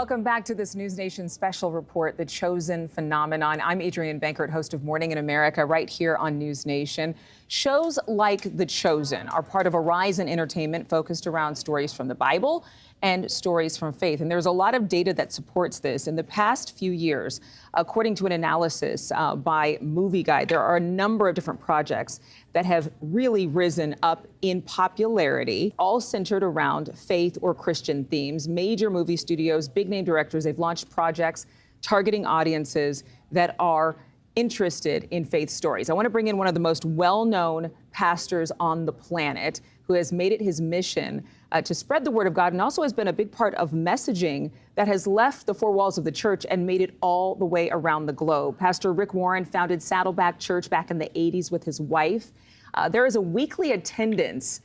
Welcome back to this Newsnation special report, The Chosen Phenomenon. I'm Adrienne Bankert, host of Morning in America, right here on Newsnation. Shows like The Chosen are part of a rise in entertainment focused around stories from the Bible and stories from faith. And there's a lot of data that supports this. In the past few years, according to an analysis by Movie Guide, there are a number of different projects that have really risen up in popularity, all centered around faith or Christian themes. Major movie studios, big name directors, they've launched projects targeting audiences that are interested in faith stories. I want to bring in one of the most well-known pastors on the planet who has made it his mission to spread the word of God and also has been a big part of messaging that has left the four walls of the church and made it all the way around the globe. Pastor Rick Warren founded Saddleback Church back in the 80s with his wife. There is a weekly attendance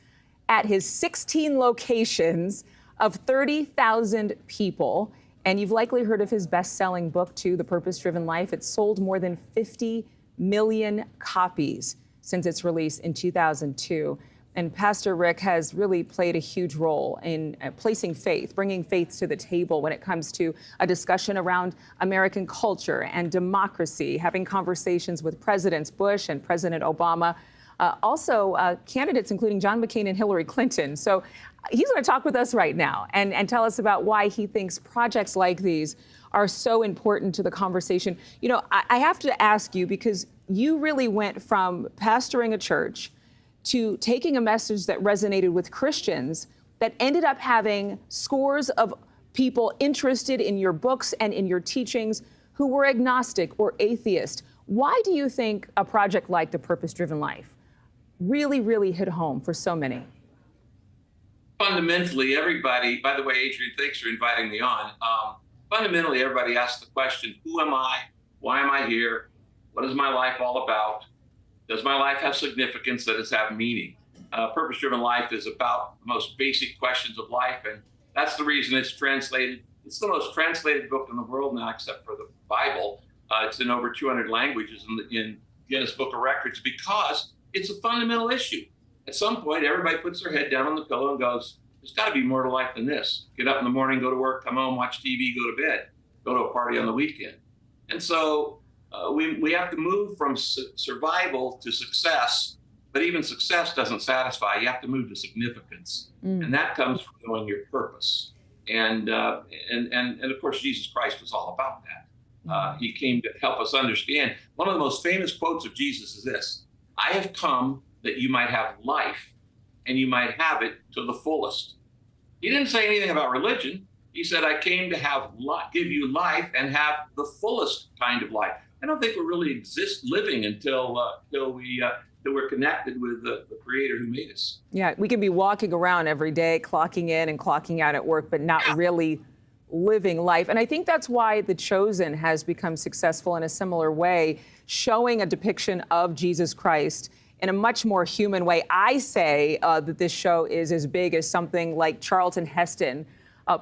at his 16 locations of 30,000 people. And you've likely heard of his best-selling book, too, The Purpose-Driven Life. It's sold more than 50 million copies since its release in 2002. And Pastor Rick has really played a huge role in placing faith, bringing faith to the table when it comes to a discussion around American culture and democracy, having conversations with Presidents Bush and President Obama, also candidates including John McCain and Hillary Clinton. So he's going to talk with us right now and tell us about why he thinks projects like these are so important to the conversation. You know, I have to ask you, because you really went from pastoring a church to taking a message that resonated with Christians that ended up having scores of people interested in your books and in your teachings who were agnostic or atheist. Why do you think a project like The Purpose-Driven Life really, really hit home for so many? Fundamentally, everybody, by the way, Adrienne, thanks for inviting me on. Fundamentally, everybody asks the question, who am I? Why am I here? What is my life all about? Does my life have significance? Does it have meaning? Purpose-Driven Life is about the most basic questions of life, and that's the reason it's translated. It's the most translated book in the world now, except for the Bible. It's in over 200 languages in Guinness Book of Records because it's a fundamental issue. At some point, everybody puts their head down on the pillow and goes, there's got to be more to life than this. Get up in the morning, go to work, come home, watch TV, go to bed, go to a party on the weekend. And so we have to move from survival to success, but even success doesn't satisfy. You have to move to significance. And that comes from knowing your purpose. And of course, Jesus Christ was all about that. He came to help us understand. One of the most famous quotes of Jesus is this: I have come that you might have life and you might have it to the fullest. He didn't say anything about religion. He said, I came to give you life and have the fullest kind of life. I don't think we're really living until we're connected with the Creator who made us. Yeah, we can be walking around every day, clocking in and clocking out at work, but not really living life. And I think that's why The Chosen has become successful in a similar way, showing a depiction of Jesus Christ in a much more human way. I say that this show is as big as something like Charlton Heston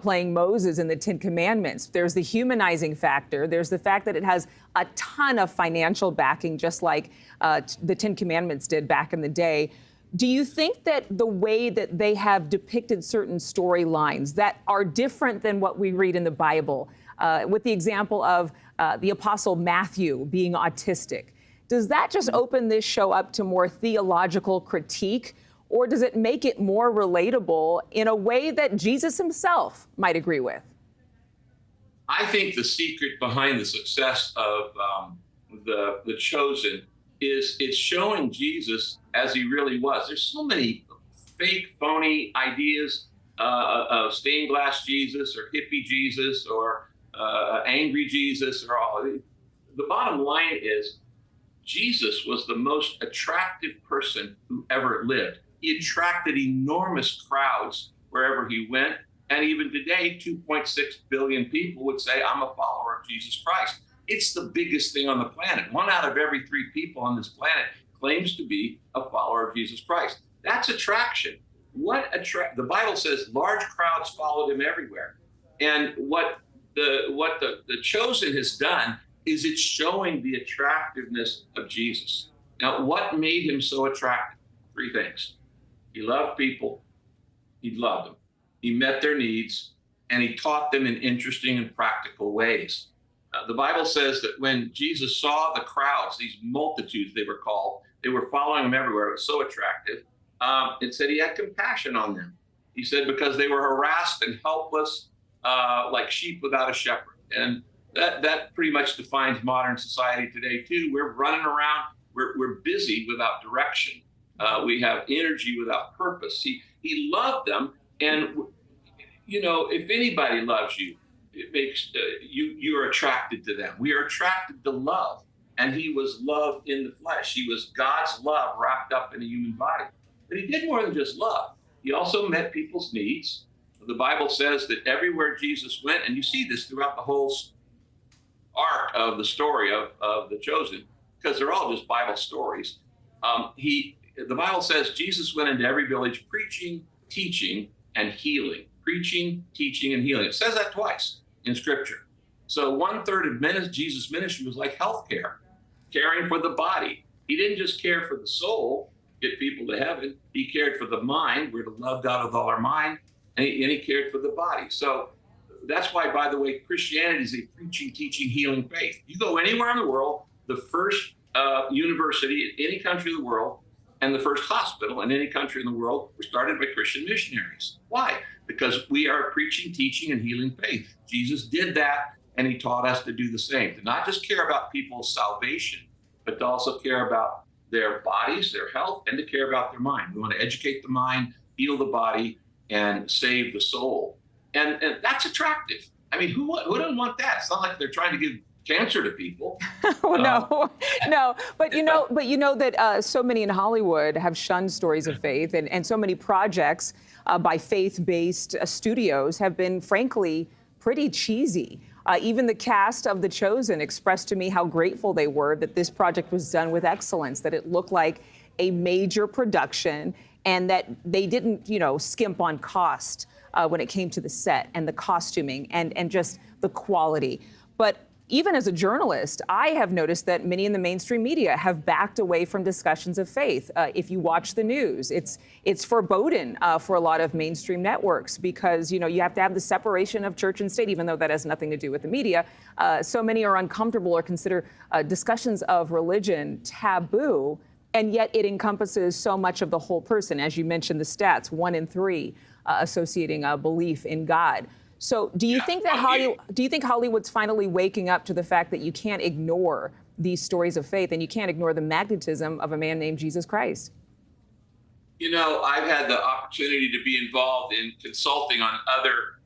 playing Moses in the Ten Commandments. There's the humanizing factor. There's the fact that it has a ton of financial backing, just like the Ten Commandments did back in the day. Do you think that the way that they have depicted certain storylines that are different than what we read in the Bible, with the example of the Apostle Matthew being autistic, does that just open this show up to more theological critique, or does it make it more relatable in a way that Jesus himself might agree with? I think the secret behind the success of the Chosen is it's showing Jesus as he really was. There's so many fake, phony ideas of stained glass Jesus or hippie Jesus or angry Jesus or all. The bottom line is Jesus was the most attractive person who ever lived. He attracted enormous crowds wherever he went. And even today, 2.6 billion people would say, I'm a follower of Jesus Christ. It's the biggest thing on the planet. 1 out of every 3 people on this planet claims to be a follower of Jesus Christ. That's attraction. The Bible says large crowds followed him everywhere. And what the Chosen has done is it's showing the attractiveness of Jesus. Now, what made him so attractive? 3 things. He loved people. He loved them. He met their needs, and he taught them in interesting and practical ways. The Bible says that when Jesus saw the crowds, these multitudes they were called, they were following him everywhere. It was so attractive. It said he had compassion on them. He said because they were harassed and helpless, like sheep without a shepherd. And that pretty much defines modern society today too. We're running around. We're busy without direction. We have energy without purpose. He loved them, and if anybody loves you, it makes you're attracted to them. We are attracted to love, and he was love in the flesh. He was God's love wrapped up in a human body. But he did more than just love. He also met people's needs. The Bible says that everywhere Jesus went, and you see this throughout the whole arc of the story of the Chosen, because they're all just Bible stories. The Bible says Jesus went into every village preaching, teaching, and healing. Preaching, teaching, and healing. It says that twice in Scripture. So 1/3 of Jesus' ministry was like healthcare, caring for the body. He didn't just care for the soul, get people to heaven. He cared for the mind. We're to love God with all our mind, and he cared for the body. So that's why, by the way, Christianity is a preaching, teaching, healing faith. You go anywhere in the world, the first university in any country of the world and the first hospital in any country in the world were started by Christian missionaries. Why? Because we are preaching, teaching, and healing faith. Jesus did that, and he taught us to do the same, to not just care about people's salvation, but to also care about their bodies, their health, and to care about their mind. We want to educate the mind, heal the body, and save the soul. And that's attractive. I mean, who doesn't want that? It's not like they're trying to give cancer to people. No. But you know that so many in Hollywood have shunned stories of faith, and so many projects by faith-based studios have been, frankly, pretty cheesy. Even the cast of The Chosen expressed to me how grateful they were that this project was done with excellence, that it looked like a major production, and that they didn't, skimp on cost when it came to the set and the costuming and just the quality. But even as a journalist, I have noticed that many in the mainstream media have backed away from discussions of faith. If you watch the news, it's foreboding for a lot of mainstream networks because, you have to have the separation of church and state, even though that has nothing to do with the media. So many are uncomfortable or consider discussions of religion taboo, and yet it encompasses so much of the whole person. As you mentioned, the stats, 1 in 3 associating a belief in God. So do you think that Hollywood's finally waking up to the fact that you can't ignore these stories of faith and you can't ignore the magnetism of a man named Jesus Christ? I've had the opportunity to be involved in consulting on other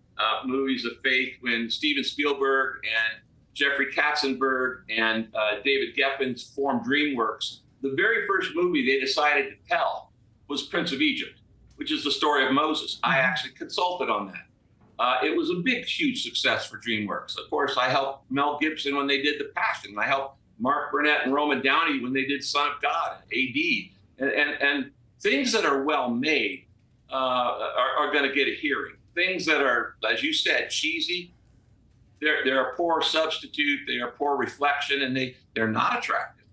movies of faith when Steven Spielberg and Jeffrey Katzenberg and David Geffens formed DreamWorks. The very first movie they decided to tell was Prince of Egypt, which is the story of Moses. I actually consulted on that. It was a big, huge success for DreamWorks. Of course, I helped Mel Gibson when they did The Passion. I helped Mark Burnett and Roman Downey when they did Son of God, AD. And things that are well made are going to get a hearing. Things that are, as you said, cheesy, they're a poor substitute, they are poor reflection, and they're not attractive.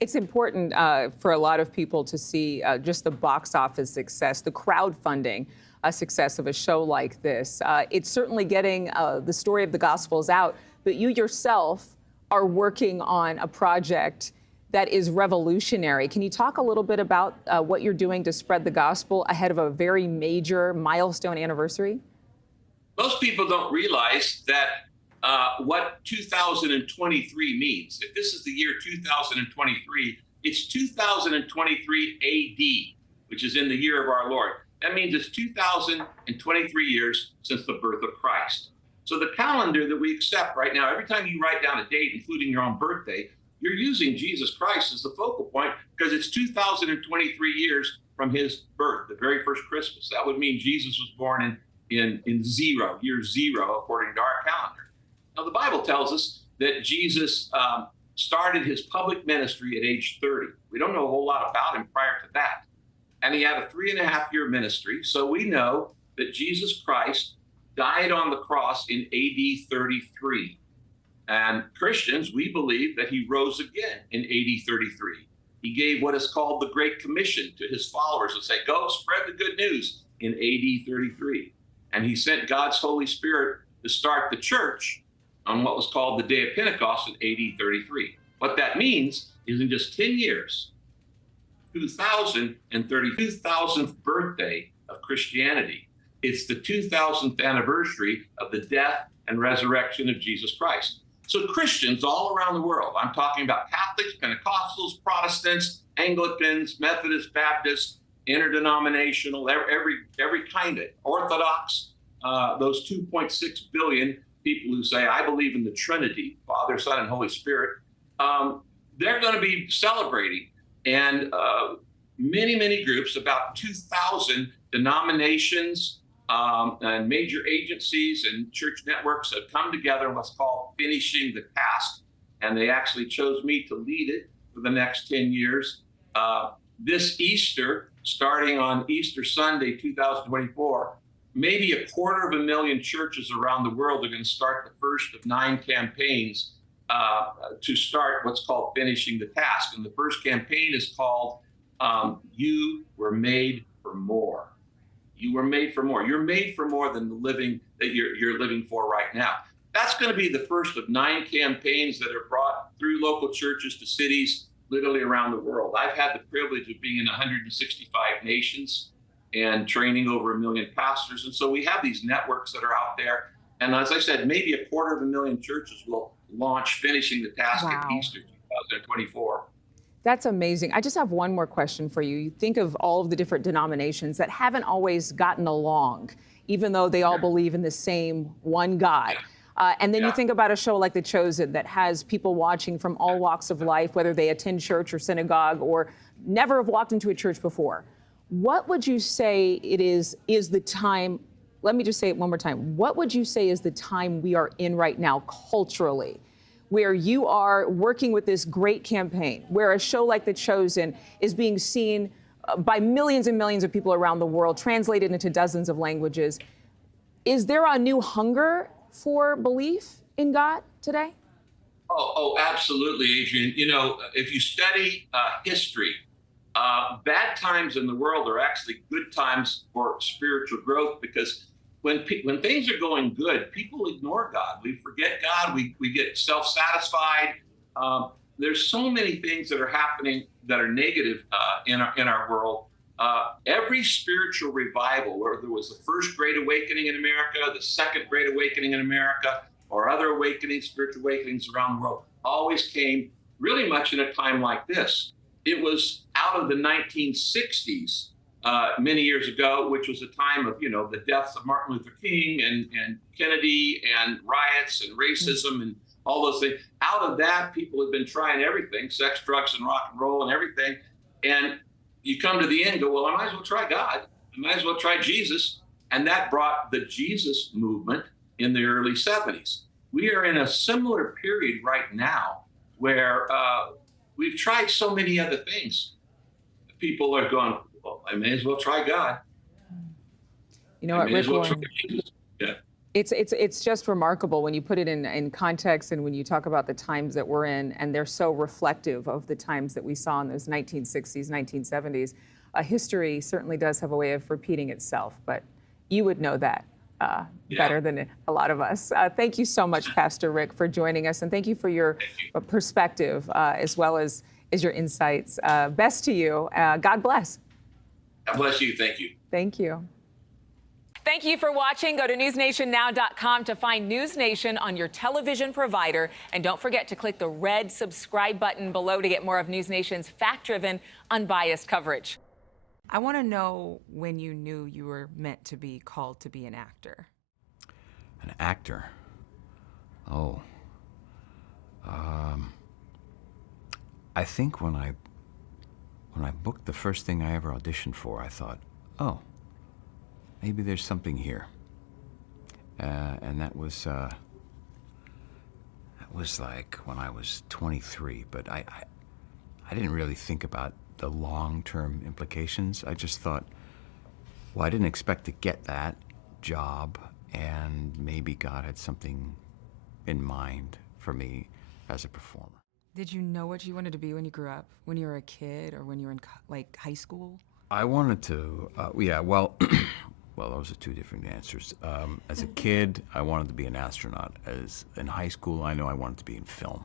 It's important for a lot of people to see just the box office success, the crowdfunding success of a show like this. It's certainly getting the story of the Gospels out, but you yourself are working on a project that is revolutionary. Can you talk a little bit about what you're doing to spread the gospel ahead of a very major milestone anniversary? Most people don't realize that what 2023 means. If this is the year 2023, it's 2023 AD, which is in the year of our Lord. That means it's 2023 years since the birth of Christ. So the calendar that we accept right now, every time you write down a date, including your own birthday, you're using Jesus Christ as the focal point because it's 2023 years from his birth, the very first Christmas. That would mean Jesus was born in year zero, according to our calendar. Now, the Bible tells us that Jesus started his public ministry at age 30. We don't know a whole lot about him prior to that. And he had a 3.5-year ministry. So we know that Jesus Christ died on the cross in AD 33. And Christians, we believe that he rose again in AD 33. He gave what is called the Great Commission to his followers to say, go spread the good news in AD 33. And he sent God's Holy Spirit to start the church on what was called the Day of Pentecost in AD 33. What that means is in just 10 years, 2030th birthday of Christianity. It's the 2000th anniversary of the death and resurrection of Jesus Christ. So Christians all around the world, I'm talking about Catholics, Pentecostals, Protestants, Anglicans, Methodists, Baptists, interdenominational, every kind of Orthodox, those 2.6 billion people who say, I believe in the Trinity, Father, Son, and Holy Spirit, they're going to be celebrating. And many groups, about 2,000 denominations and major agencies and church networks have come together in what's called Finishing the Task. And they actually chose me to lead it for the next 10 years. This Easter, starting on Easter Sunday, 2024, maybe 250,000 churches around the world are going to start the first of 9 campaigns to start what's called Finishing the Task. And the first campaign is called You Were Made for More. You were made for more. You're made for more than the living that you're living for right now. That's going to be the first of 9 campaigns that are brought through local churches to cities literally around the world. I've had the privilege of being in 165 nations and training over 1 million pastors. And so we have these networks that are out there. And as I said, maybe 250,000 churches will launch Finishing the Task at Easter 2024. That's amazing. I just have one more question for you. You think of all of the different denominations that haven't always gotten along, even though they all believe in the same one God. And then you think about a show like The Chosen that has people watching from all walks of life, whether they attend church or synagogue or never have walked into a church before. What would you say it is the time? Let me just say it one more time. What would you say is the time we are in right now culturally, where you are working with this great campaign, where a show like The Chosen is being seen by millions and millions of people around the world, translated into dozens of languages? Is there a new hunger for belief in God today? Oh, absolutely, Adrian. You know, if you study history, bad times in the world are actually good times for spiritual growth, because when things are going good, people ignore God. We forget God. We get self-satisfied. There's so many things that are happening that are negative in our world. Every spiritual revival, whether it was the first Great Awakening in America, the second Great Awakening in America, or other awakenings, spiritual awakenings around the world, always came really much in a time like this. It was out of the 1960s, many years ago, which was a time of, you know, the deaths of Martin Luther King and Kennedy and riots and racism and all those things. Out of that, people have been trying everything, sex, drugs, and rock and roll and everything. And you come to the end and go, well, I might as well try God. I might as well try Jesus. And that brought the Jesus movement in the early 70s. We are in a similar period right now where we've tried so many other things. People are going, well, I may as well try God. You know what, Rick? Yeah. It's just remarkable when you put it in context, and when you talk about the times that we're in, and they're so reflective of the times that we saw in those 1960s, 1970s. History certainly does have a way of repeating itself, but you would know that better than a lot of us. Thank you so much, Pastor Rick, for joining us, and thank you for your perspective as well as your insights. Best to you. God bless. God bless you. Thank you. Thank you. Thank you for watching. Go to newsnationnow.com to find Newsnation on your television provider. And don't forget to click the red subscribe button below to get more of Newsnation's fact-driven, unbiased coverage. I want to know when you knew you were meant to be called to be an actor. An actor? Oh. I think when I booked the first thing I ever auditioned for, I thought, oh, maybe there's something here. And that was like when I was 23, but I didn't really think about the long-term implications. I just thought, well, I didn't expect to get that job, and maybe God had something in mind for me as a performer. Did you know what you wanted to be when you grew up, when you were a kid or when you were in like high school? I wanted to, yeah, well, Well, those are two different answers. As a kid, I wanted to be an astronaut. As in high school, I know I wanted to be in film.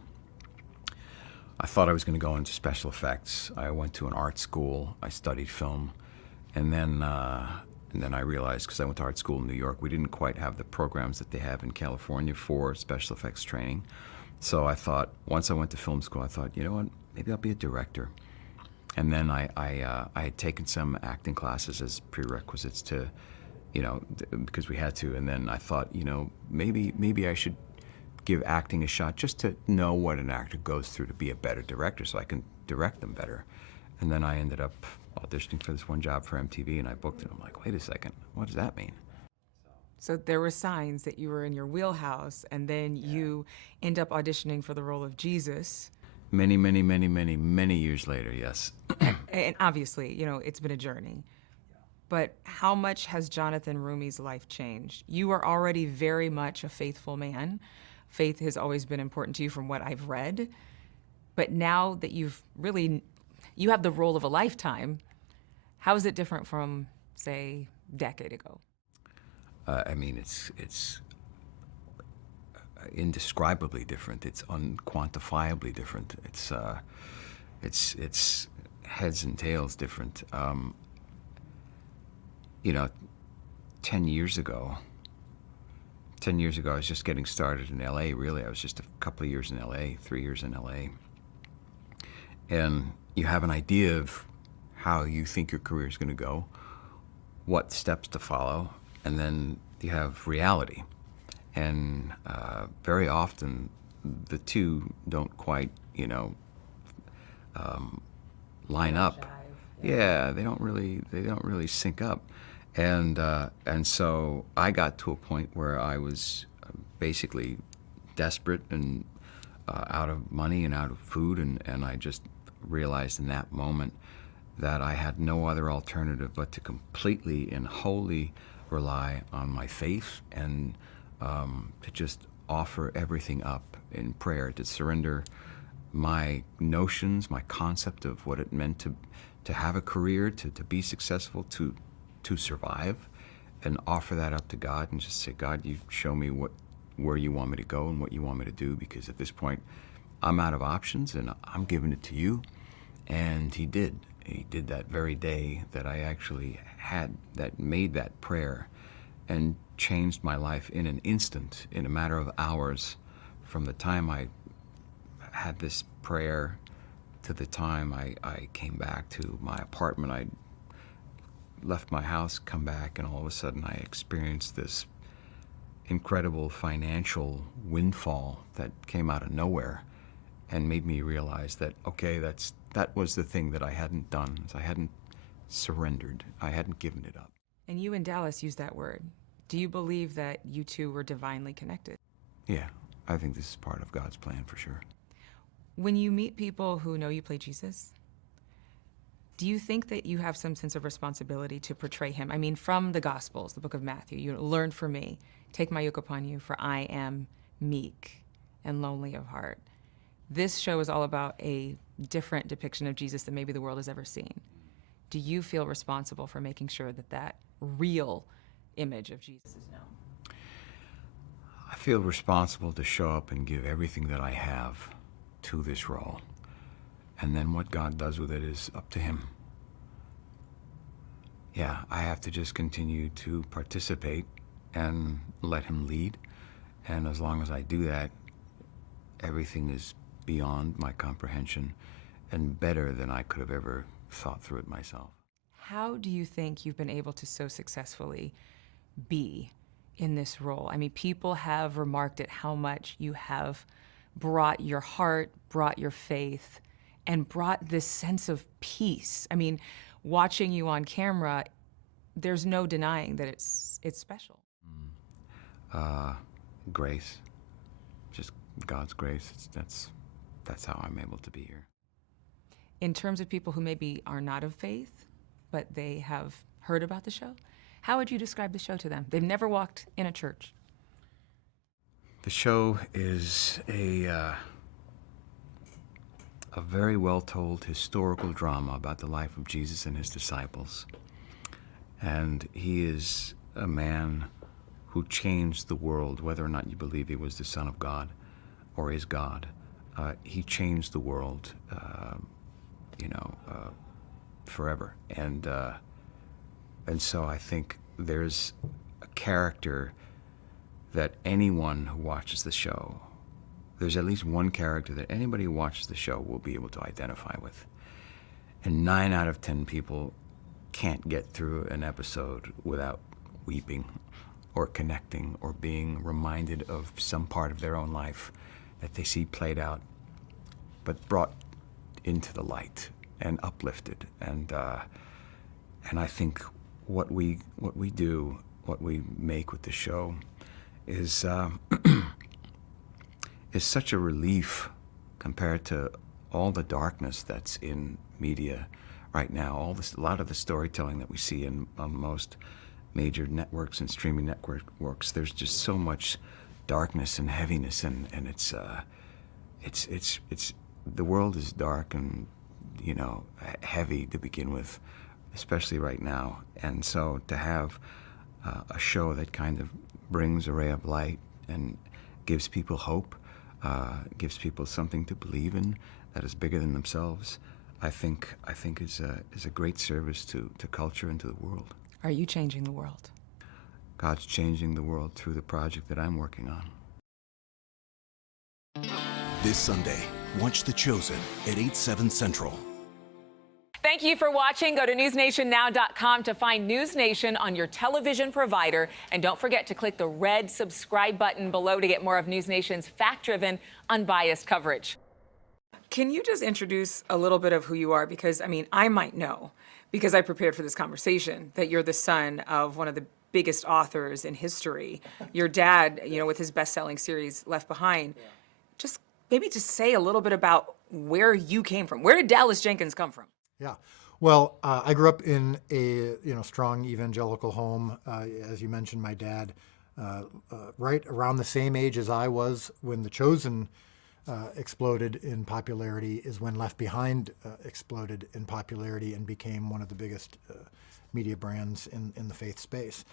I thought I was going to go into special effects. I went to an art school. I studied film, and then I realized, because I went to art school in New York, we didn't quite have the programs that they have in California for special effects training. So I thought, once I went to film school, I thought, you know what, maybe I'll be a director. And then I had taken some acting classes as prerequisites to, because we had to. And then I thought, maybe I should give acting a shot just to know what an actor goes through to be a better director, so I can direct them better. And then I ended up auditioning for this one job for MTV, and I booked it. I'm like, wait a second, what does that mean? So there were signs that you were in your wheelhouse, and then you end up auditioning for the role of Jesus. Many, many, many, many, many years later, yes. And obviously, it's been a journey. But how much has Jonathan Rumi's life changed? You are already very much a faithful man. Faith has always been important to you from what I've read. But now that you have the role of a lifetime, how is it different from, say, a decade ago? It's indescribably different. It's unquantifiably different. It's heads and tails different. 10 years ago, I was just getting started in LA, really. I was just a couple of years in LA, 3 years in LA. And you have an idea of how you think your career is going to go, what steps to follow, and then you have reality. And very often the two don't quite, line up. Yeah, they don't really sync up. And so I got to a point where I was basically desperate and out of money and out of food, and I just realized in that moment that I had no other alternative but to completely and wholly rely on my faith and to just offer everything up in prayer, to surrender my notions, my concept of what it meant to have a career, to be successful, to survive, and offer that up to God and just say, God, you show me where you want me to go and what you want me to do, because at this point I'm out of options and I'm giving it to you. And he did. He did that very day that I actually made that prayer, and changed my life in an instant, in a matter of hours, from the time I had this prayer to the time I came back to my apartment. I left my house, come back, and all of a sudden I experienced this incredible financial windfall that came out of nowhere and made me realize that, okay, that was the thing that I hadn't done. I hadn't surrendered. I hadn't given it up. And you and Dallas used that word. Do you believe that you two were divinely connected? Yeah, I think this is part of God's plan for sure. When you meet people who know you play Jesus, do you think that you have some sense of responsibility to portray him? I mean, from the Gospels, the book of Matthew, you learn from me, take my yoke upon you, for I am meek and lonely of heart. This show is all about a different depiction of Jesus than maybe the world has ever seen. Do you feel responsible for making sure that that real image of Jesus is known? I feel responsible to show up and give everything that I have to this role. And then what God does with it is up to him. Yeah, I have to just continue to participate and let him lead. And as long as I do that, everything is beyond my comprehension and better than I could have ever thought through it myself. How do you think you've been able to so successfully be in this role? I mean, people have remarked at how much you have brought your heart, brought your faith, and brought this sense of peace. I mean, watching you on camera, there's no denying that it's special. Grace, just God's grace. That's how I'm able to be here. In terms of people who maybe are not of faith, but they have heard about the show, how would you describe the show to them? They've never walked in a church. The show is a very well-told historical drama about the life of Jesus and his disciples. And he is a man who changed the world, whether or not you believe he was the Son of God or is God. He changed the world, forever. And so I think there's a character that anyone who watches the show, there's at least one character that anybody who watches the show will be able to identify with. And 9 out of 10 people can't get through an episode without weeping or connecting or being reminded of some part of their own life that they see played out, but brought into the light and uplifted. And I think what we do, what we make with the show, is is such a relief compared to all the darkness that's in media right now. A lot of the storytelling that we see in most major networks and streaming networks, there's just so much darkness and heaviness, and it's the world is dark and heavy to begin with, especially right now. And so to have a show that kind of brings a ray of light and gives people hope, gives people something to believe in that is bigger than themselves, I think is a great service to culture and to the world. Are you changing the world? God's changing the world through the project that I'm working on. This Sunday, watch The Chosen at 8/7 Central. Thank you for watching. Go to newsnationnow.com to find News Nation on your television provider. And don't forget to click the red subscribe button below to get more of News Nation's fact-driven, unbiased coverage. Can you just introduce a little bit of who you are? Because, I might know, because I prepared for this conversation, that you're the son of one of the biggest authors in history. Your dad, with his best-selling series, Left Behind. Just maybe just say a little bit about where you came from. Where did Dallas Jenkins come from? Yeah. Well, I grew up in a strong evangelical home. As you mentioned, my dad, right around the same age as I was when The Chosen exploded in popularity is when Left Behind exploded in popularity and became one of the biggest media brands in the faith space.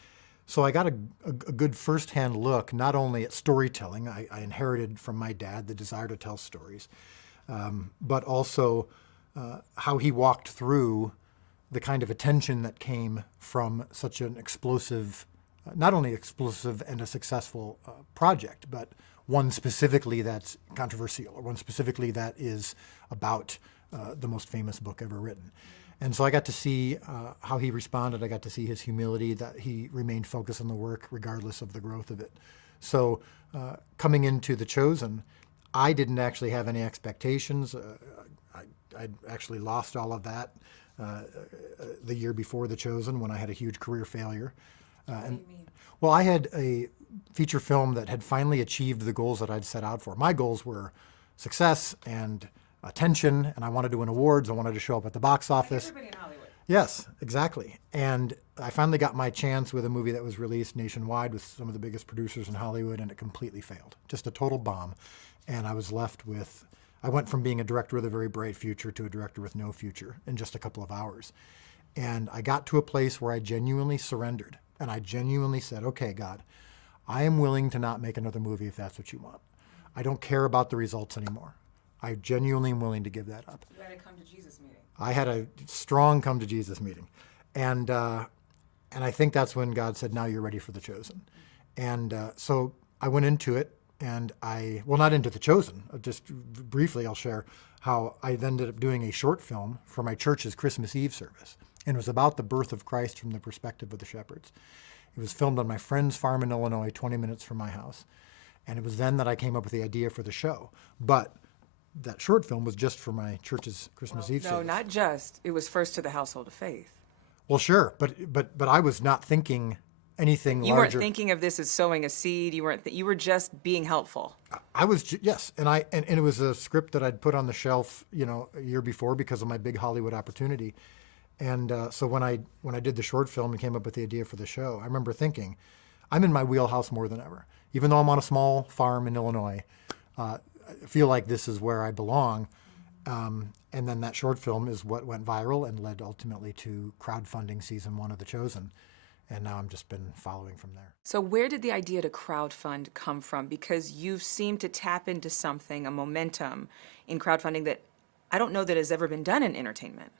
So I got a good firsthand look not only at storytelling, I inherited from my dad the desire to tell stories, but also how he walked through the kind of attention that came from such an explosive, not only explosive and a successful project, but one specifically that's controversial, or one specifically that is about the most famous book ever written. And so I got to see how he responded. I got to see his humility, that he remained focused on the work regardless of the growth of it. So coming into The Chosen, I didn't actually have any expectations. I'd actually lost all of that the year before The Chosen when I had a huge career failure. What do you mean? Well, I had a feature film that had finally achieved the goals that I'd set out for. My goals were success and attention, and I wanted to win awards. I wanted to show up at the box office. Like everybody in Hollywood. Yes, exactly. And I finally got my chance with a movie that was released nationwide with some of the biggest producers in Hollywood, and it completely failed. Just a total bomb. And I was left with, I went from being a director with a very bright future to a director with no future in just a couple of hours. And I got to a place where I genuinely surrendered. And I genuinely said, okay, God, I am willing to not make another movie if that's what you want. I don't care about the results anymore. I genuinely am willing to give that up. You had a come to Jesus meeting. I had a strong come to Jesus meeting. And I think that's when God said, now you're ready for The Chosen. And so I went into it, and not into The Chosen. Just briefly, I'll share how I ended up doing a short film for my church's Christmas Eve service. And it was about the birth of Christ from the perspective of the shepherds. It was filmed on my friend's farm in Illinois, 20 minutes from my house. And it was then that I came up with the idea for the show. But that short film was just for my church's Christmas Eve service. No, not just. It was first to the household of faith. Well, sure, but I was not thinking anything larger. You weren't thinking of this as sowing a seed. You weren't. You were just being helpful. I was, yes, and it was a script that I'd put on the shelf, a year before because of my big Hollywood opportunity. And so when I did the short film and came up with the idea for the show, I remember thinking, I'm in my wheelhouse more than ever. Even though I'm on a small farm in Illinois, I feel like this is where I belong. And then that short film is what went viral and led ultimately to crowdfunding season 1 of The Chosen. and now I'm just been following from there. So where did the idea to crowdfund come from? Because you've seemed to tap into something, a momentum in crowdfunding that I don't know that has ever been done in entertainment.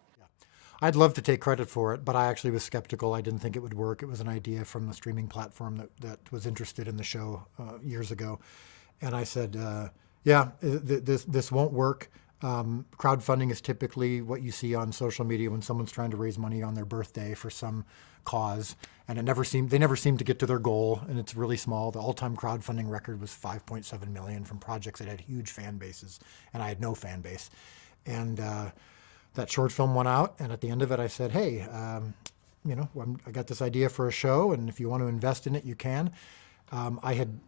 I'd love to take credit for it, but I actually was skeptical. I didn't think it would work. It was an idea from the streaming platform that was interested in the show years ago. And I said, this won't work. Crowdfunding is typically what you see on social media when someone's trying to raise money on their birthday for some cause, and they never seem to get to their goal, and it's really small. The all-time crowdfunding record was 5.7 million from projects that had huge fan bases, and I had no fan base. And that short film went out, and at the end of it, I said, hey, I got this idea for a show, and if you want to invest in it, you can. I had,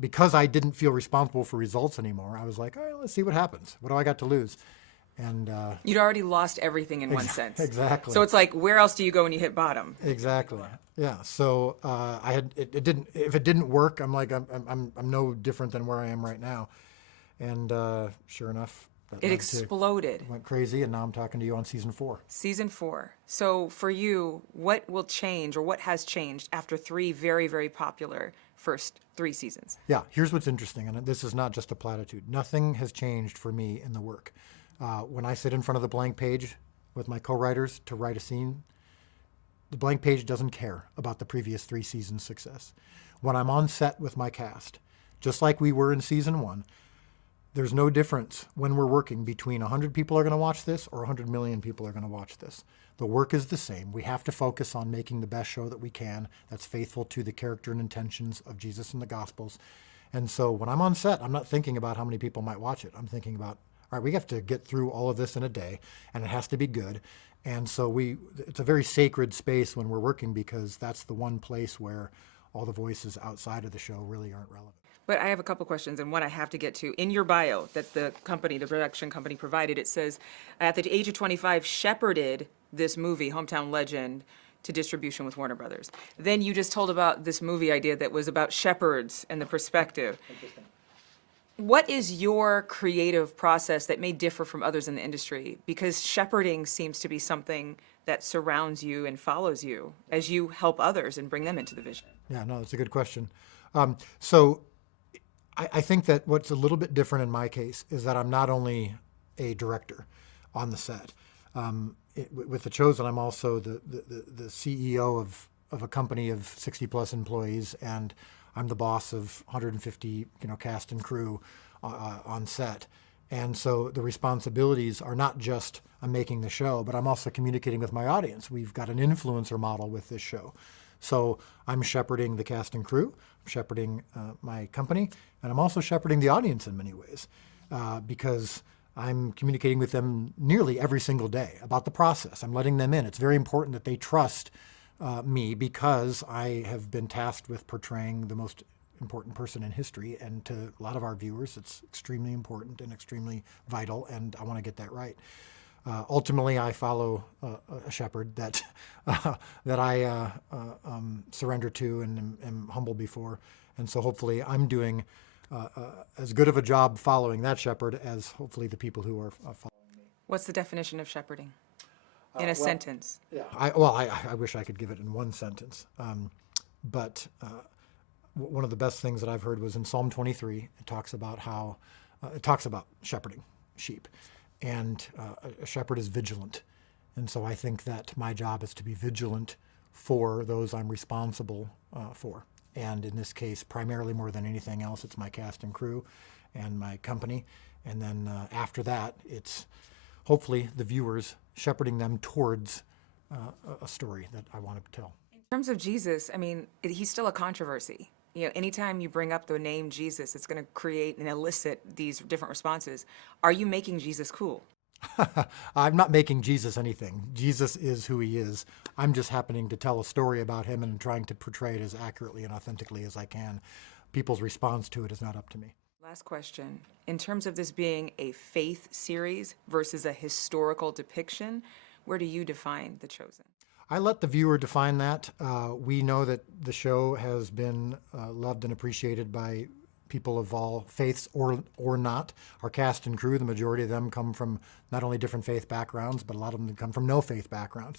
because I didn't feel responsible for results anymore, I was like, all right, let's see what happens. What do I got to lose? And you'd already lost everything in one sense. Exactly. So it's like, where else do you go when you hit bottom? Exactly. Yeah. So I had it didn't. If it didn't work, I'm like I'm no different than where I am right now. And sure enough, it exploded. Went crazy, and now I'm talking to you on season 4. Season 4. So for you, what will change, or what has changed after 3 very, very popular first 3 seasons? Yeah. Here's what's interesting, and this is not just a platitude. Nothing has changed for me in the work. When I sit in front of the blank page with my co-writers to write a scene, the blank page doesn't care about the previous 3 seasons' success. When I'm on set with my cast, just like we were in season 1, there's no difference when we're working between 100 people are going to watch this or 100 million people are going to watch this. The work is the same. We have to focus on making the best show that we can that's faithful to the character and intentions of Jesus and the Gospels. And so when I'm on set, I'm not thinking about how many people might watch it. I'm thinking about, all right, we have to get through all of this in a day, and it has to be good. And so it's a very sacred space when we're working, because that's the one place where all the voices outside of the show really aren't relevant. But I have a couple questions, and one I have to get to. In your bio that the production company provided, it says, at the age of 25, shepherded this movie, Hometown Legend, to distribution with Warner Brothers. Then you just told about this movie idea that was about shepherds and the perspective. What is your creative process that may differ from others in the industry? Because shepherding seems to be something that surrounds you and follows you as you help others and bring them into the vision. Yeah, no, that's a good question. So I think that what's a little bit different in my case is that I'm not only a director on the set. With The Chosen, I'm also the CEO of a company of 60 plus employees, and I'm the boss of 150 cast and crew on set. And so the responsibilities are not just I'm making the show, but I'm also communicating with my audience. We've got an influencer model with this show. So I'm shepherding the cast and crew, I'm shepherding my company, and I'm also shepherding the audience in many ways, because I'm communicating with them nearly every single day about the process. I'm letting them in. It's very important that they trust me, because I have been tasked with portraying the most important person in history, and to a lot of our viewers, it's extremely important and extremely vital, and I want to get that right. Ultimately, I follow a shepherd that I surrender to and am humble before, and so hopefully I'm doing as good of a job following that shepherd as hopefully the people who are following me. What's the definition of shepherding? In a sentence. Yeah. I wish I could give it in one sentence. But one of the best things that I've heard was in Psalm 23. It talks about how it talks about shepherding sheep, and a shepherd is vigilant. And so I think that my job is to be vigilant for those I'm responsible for. And in this case, primarily more than anything else, it's my cast and crew and my company. And then after that, it's hopefully the viewers, shepherding them towards a story that I want to tell. In terms of Jesus, I mean, he's still a controversy. Anytime you bring up the name Jesus, it's going to create and elicit these different responses. Are you making Jesus cool? I'm not making Jesus anything. Jesus is who he is. I'm just happening to tell a story about him and trying to portray it as accurately and authentically as I can. People's response to it is not up to me. Last question. In terms of this being a faith series versus a historical depiction, where do you define The Chosen? I let the viewer define that. We know that the show has been loved and appreciated by people of all faiths or not. Our cast and crew, the majority of them come from not only different faith backgrounds, but a lot of them come from no faith background.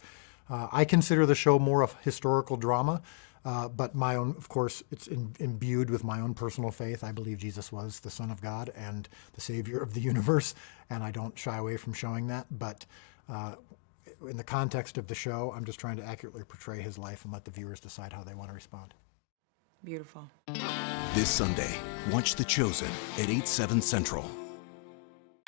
I consider the show more of historical drama, but my own, of course, it's imbued with my own personal faith. I believe Jesus was the Son of God and the Savior of the universe, and I don't shy away from showing that. But in the context of the show, I'm just trying to accurately portray his life and let the viewers decide how they want to respond. Beautiful. This Sunday, watch The Chosen at 8/7 Central.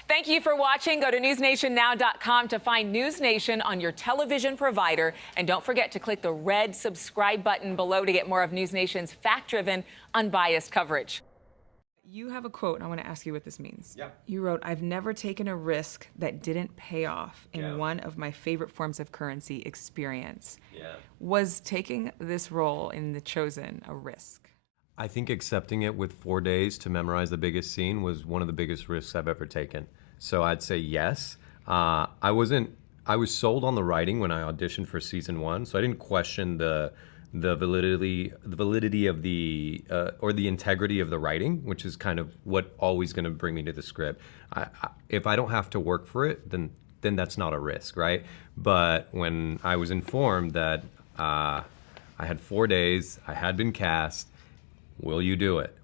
Thank you for watching. Go to newsnationnow.com to find News Nation on your television provider. And don't forget to click the red subscribe button below to get more of News Nation's fact-driven, unbiased coverage. You have a quote, and I want to ask you what this means. Yeah. You wrote, "I've never taken a risk that didn't pay off in one of my favorite forms of currency, experience." Yeah. Was taking this role in The Chosen a risk? I think accepting it with 4 days to memorize the biggest scene was one of the biggest risks I've ever taken. So I'd say yes. I was sold on the writing when I auditioned for season 1, so I didn't question the validity of the or the integrity of the writing, which is kind of what always going to bring me to the script. If I don't have to work for it, then that's not a risk, right? But when I was informed that I had 4 days, I had been cast, will you do it?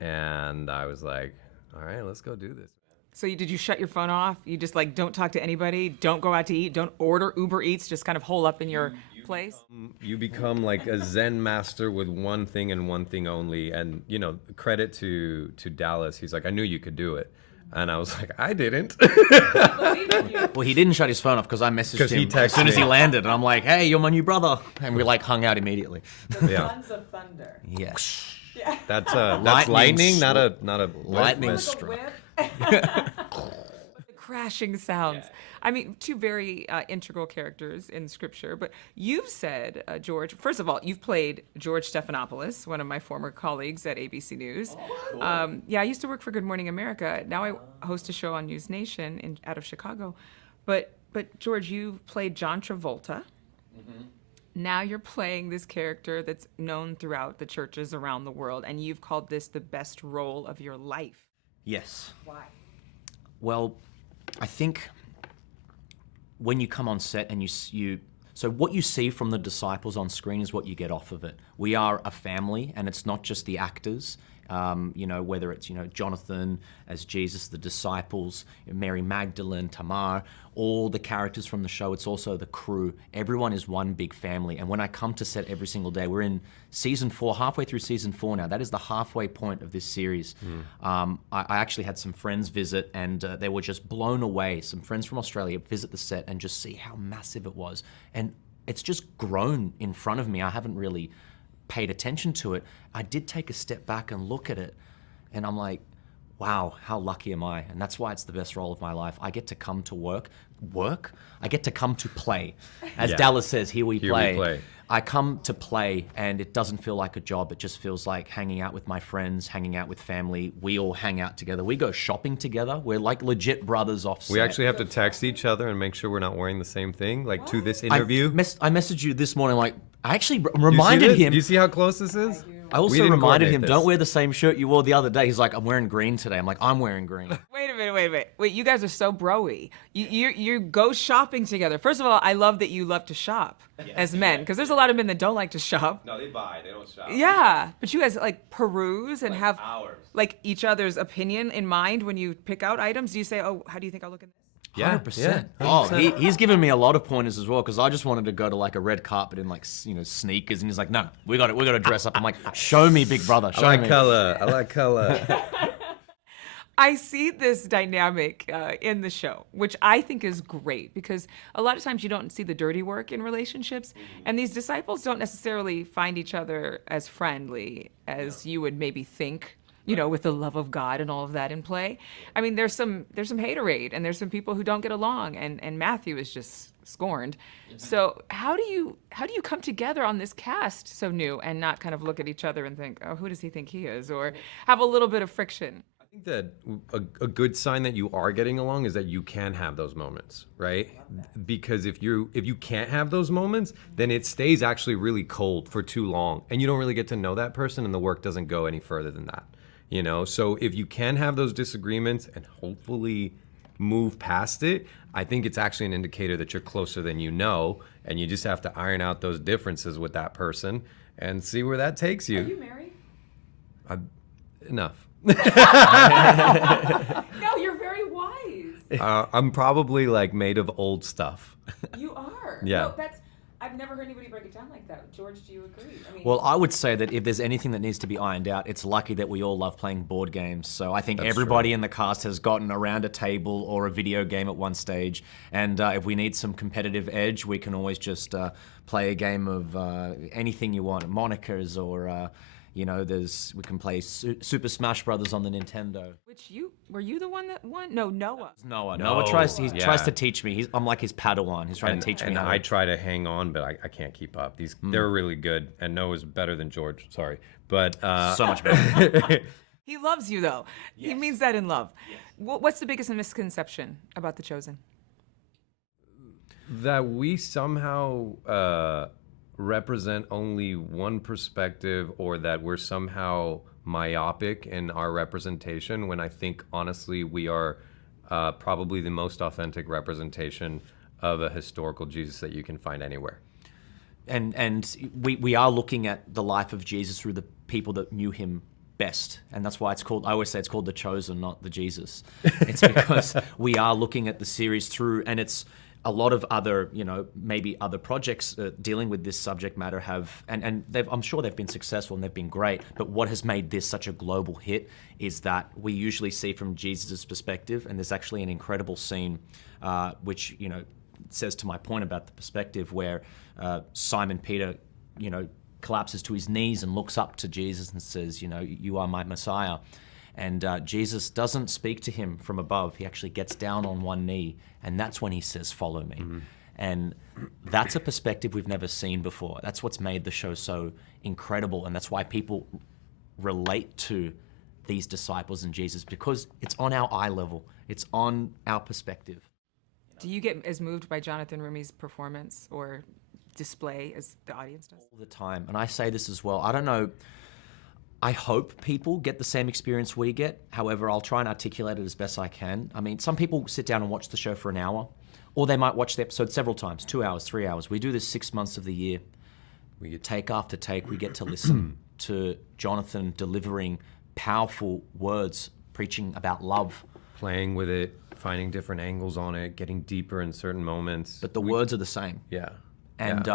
And I was like, all right, let's go do this. So did you shut your phone off? You just like don't talk to anybody, don't go out to eat, don't order Uber Eats, just kind of hole up in your place? You become like a Zen master with one thing and one thing only. And you know, credit to Dallas. He's like, I knew you could do it. And I was like, I didn't. Well, he didn't shut his phone off because I messaged he him texted as soon as he me. landed, and I'm like, "Hey, you're my new brother," and we like hung out immediately. Yeah. Tons of thunder. Yes, That's Lightning lightning, not stri- a lightning whip. struck. The crashing sounds. I mean, two very integral characters in scripture. But you've said, George, first of all, you've played George Stephanopoulos, one of my former colleagues at ABC News. Yeah, I used to work for Good Morning America. Now I host a show on News Nation out of Chicago. But George, you've played John Travolta. Now you're playing this character that's known throughout the churches around the world, and you've called this the best role of your life. Yes. Why? Well, I think when you come on set and so what you see from the disciples on screen is what you get off of it. We are a family, and it's not just the actors. Whether it's, Jonathan as Jesus, the disciples, Mary Magdalene, Tamar, all the characters from the show. It's also the crew. Everyone is one big family. And when I come to set every single day, we're in season 4, halfway through season 4 now. That is the halfway point of this series. I actually had some friends visit, and they were just blown away. Some friends from Australia visit the set and just see how massive it was. And it's just grown in front of me. I haven't really paid attention to it. I did take a step back and look at it, and I'm like, wow, how lucky am I? And that's why it's the best role of my life. I get to come to work. I get to come to play. As Dallas says, here we play. I come to play, and it doesn't feel like a job. It just feels like hanging out with my friends, hanging out with family. We all hang out together. We go shopping together. We're like legit brothers off set. We actually have to text each other and make sure we're not wearing the same thing, like to this interview. I messaged you this morning, like, I actually reminded him. Do you see how close this is? I also reminded him, don't wear the same shirt you wore the other day. He's like, I'm wearing green today. I'm like, I'm wearing green. Wait a minute. Wait, you guys are so bro-y. You go shopping together. First of all, I love that you love to shop as men, because there's a lot of men that don't like to shop. No, they buy. They don't shop. Yeah, but you guys like peruse and have hours. like each other's opinion in mind when you pick out items. Do you say, oh, how do you think I'll look in this? 100%. Oh, he's given me a lot of pointers as well, because I just wanted to go to like a red carpet in like sneakers, and he's like, no, we got to dress up. I'm like, show me, big brother. Show me. I like color. I see this dynamic in the show, which I think is great, because a lot of times you don't see the dirty work in relationships, and these disciples don't necessarily find each other as friendly as you would maybe think, with the love of God and all of that in play. I mean, there's some haterade, and there's some people who don't get along, and Matthew is just scorned. So how do you come together on this cast so new and not kind of look at each other and think, oh, who does he think he is, or have a little bit of friction? I think that a good sign that you are getting along is that you can have those moments, right? Because if you can't have those moments, then it stays actually really cold for too long, and you don't really get to know that person, and the work doesn't go any further than that. So if you can have those disagreements and hopefully move past it, I think it's actually an indicator that you're closer than you know, and you just have to iron out those differences with that person and see where that takes you. Are you married? Enough. No, you're very wise. I'm probably like made of old stuff. You are. Yeah. No, I've never heard anybody break it down like that. George, do you agree? I mean, Well, I would say that if there's anything that needs to be ironed out, it's lucky that we all love playing board games. So I think everybody in the cast has gotten around a table or a video game at one stage. And if we need some competitive edge, we can always just play a game of anything you want, monikers or... we can play Super Smash Brothers on the Nintendo. Were you the one that won? No, Noah. Noah tries to teach me. I'm like his Padawan. He's trying to teach me and how I to... try to hang on, but I can't keep up. They're really good, and Noah's better than George. Sorry, but so much better. He loves you, though. Yes. He means that in love. Yes. What's the biggest misconception about The Chosen? That we somehow represent only one perspective, or that we're somehow myopic in our representation, when I think, honestly, we are probably the most authentic representation of a historical Jesus that you can find anywhere. And we are looking at the life of Jesus through the people that knew him best. And that's why I always say it's called The Chosen, not The Jesus. It's because we are looking at the series through, and it's a lot of other, maybe other projects dealing with this subject matter and I'm sure they've been successful and they've been great, but what has made this such a global hit is that we usually see from Jesus' perspective, and there's actually an incredible scene which, says to my point about the perspective, where Simon Peter, collapses to his knees and looks up to Jesus and says, you are my Messiah. And Jesus doesn't speak to him from above. He actually gets down on one knee, and that's when he says, "Follow me." Mm-hmm. And that's a perspective we've never seen before. That's what's made the show so incredible, and that's why people relate to these disciples and Jesus, because it's on our eye level. It's on our perspective. Do you get as moved by Jonathan Rumi's performance or display as the audience does? All the time, and I say this as well. I don't know... I hope people get the same experience we get. However, I'll try and articulate it as best I can. I mean, some people sit down and watch the show for an hour, or they might watch the episode several times, 2 hours, 3 hours. We do this 6 months of the year. We take after take, we get to listen to Jonathan delivering powerful words, preaching about love. Playing with it, finding different angles on it, getting deeper in certain moments. But the words are the same. Yeah. And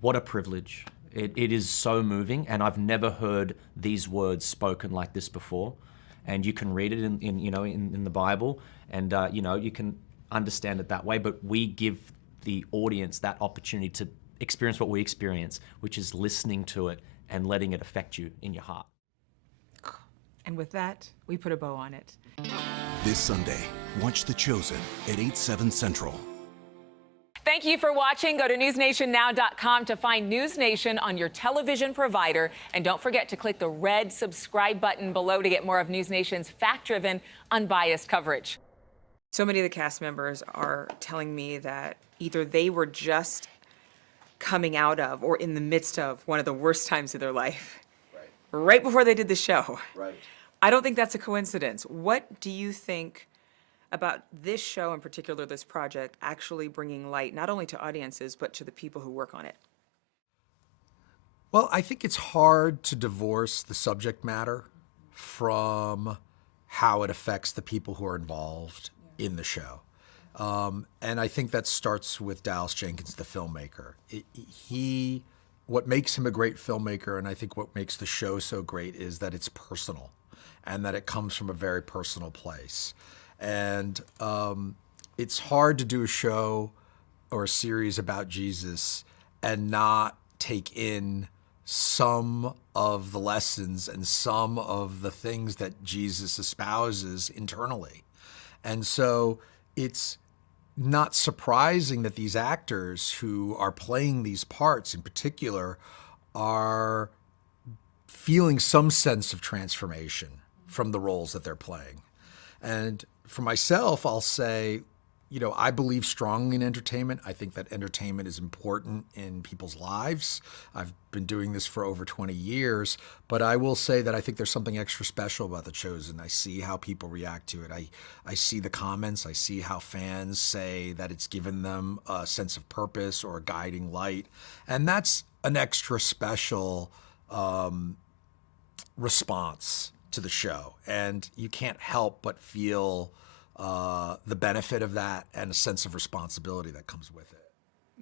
what a privilege. It is so moving, and I've never heard these words spoken like this before. And you can read it in the Bible, and you can understand it that way. But we give the audience that opportunity to experience what we experience, which is listening to it and letting it affect you in your heart. And with that, we put a bow on it. This Sunday, watch The Chosen at 8/7 Central. Thank you for watching. Go to newsnationnow.com to find News Nation on your television provider. And don't forget to click the red subscribe button below to get more of News Nation's fact-driven, unbiased coverage. So many of the cast members are telling me that either they were just coming out of or in the midst of one of the worst times of their life, right before they did the show. Right. I don't think that's a coincidence. What do you think about this show, in particular this project, actually bringing light not only to audiences but to the people who work on it? Well, I think it's hard to divorce the subject matter from how it affects the people who are involved in the show. And I think that starts with Dallas Jenkins, the filmmaker. What makes him a great filmmaker, and I think what makes the show so great, is that it's personal and that it comes from a very personal place. And it's hard to do a show or a series about Jesus and not take in some of the lessons and some of the things that Jesus espouses internally. And so it's not surprising that these actors who are playing these parts in particular are feeling some sense of transformation from the roles that they're playing. And for myself, I'll say I believe strongly in entertainment. I think that entertainment is important in people's lives. I've been doing this for over 20 years, but I will say that I think there's something extra special about The Chosen. I see how people react to it. I see the comments. I see how fans say that it's given them a sense of purpose or a guiding light. And that's an extra special response to the show. And you can't help but feel the benefit of that and a sense of responsibility that comes with it.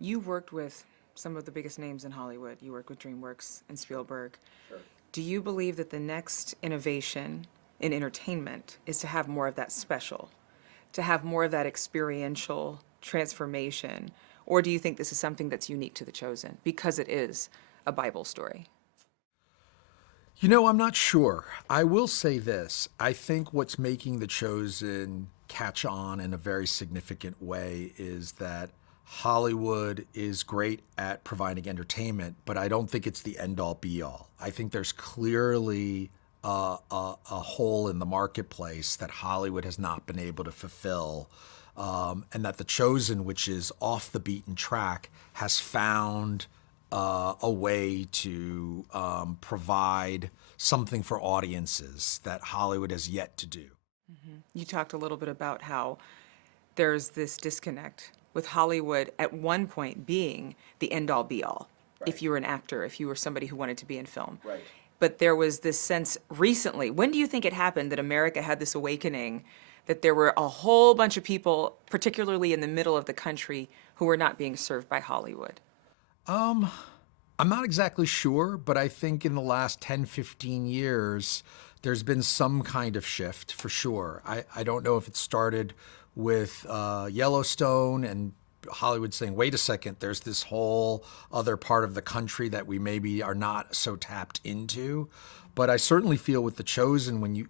You've worked with some of the biggest names in Hollywood. You work with DreamWorks and Spielberg. Sure. Do you believe that the next innovation in entertainment is to have more of that special, to have more of that experiential transformation? Or do you think this is something that's unique to The Chosen because it is a Bible story? I'm not sure. I will say this. I think what's making The Chosen catch on in a very significant way is that Hollywood is great at providing entertainment, but I don't think it's the end-all be-all. I think there's clearly a hole in the marketplace that Hollywood has not been able to fulfill, and that The Chosen, which is off the beaten track, has found a way to provide something for audiences that Hollywood has yet to do. Mm-hmm. You talked a little bit about how there's this disconnect with Hollywood at one point being the end-all be-all. Right. If you were an actor, if you were somebody who wanted to be in film. Right. But there was this sense recently, when do you think it happened that America had this awakening that there were a whole bunch of people, particularly in the middle of the country, who were not being served by Hollywood? I'm not exactly sure, but I think in the last 10, 15 years, there's been some kind of shift for sure. I don't know if it started with Yellowstone and Hollywood saying, wait a second, there's this whole other part of the country that we maybe are not so tapped into. But I certainly feel with The Chosen, when you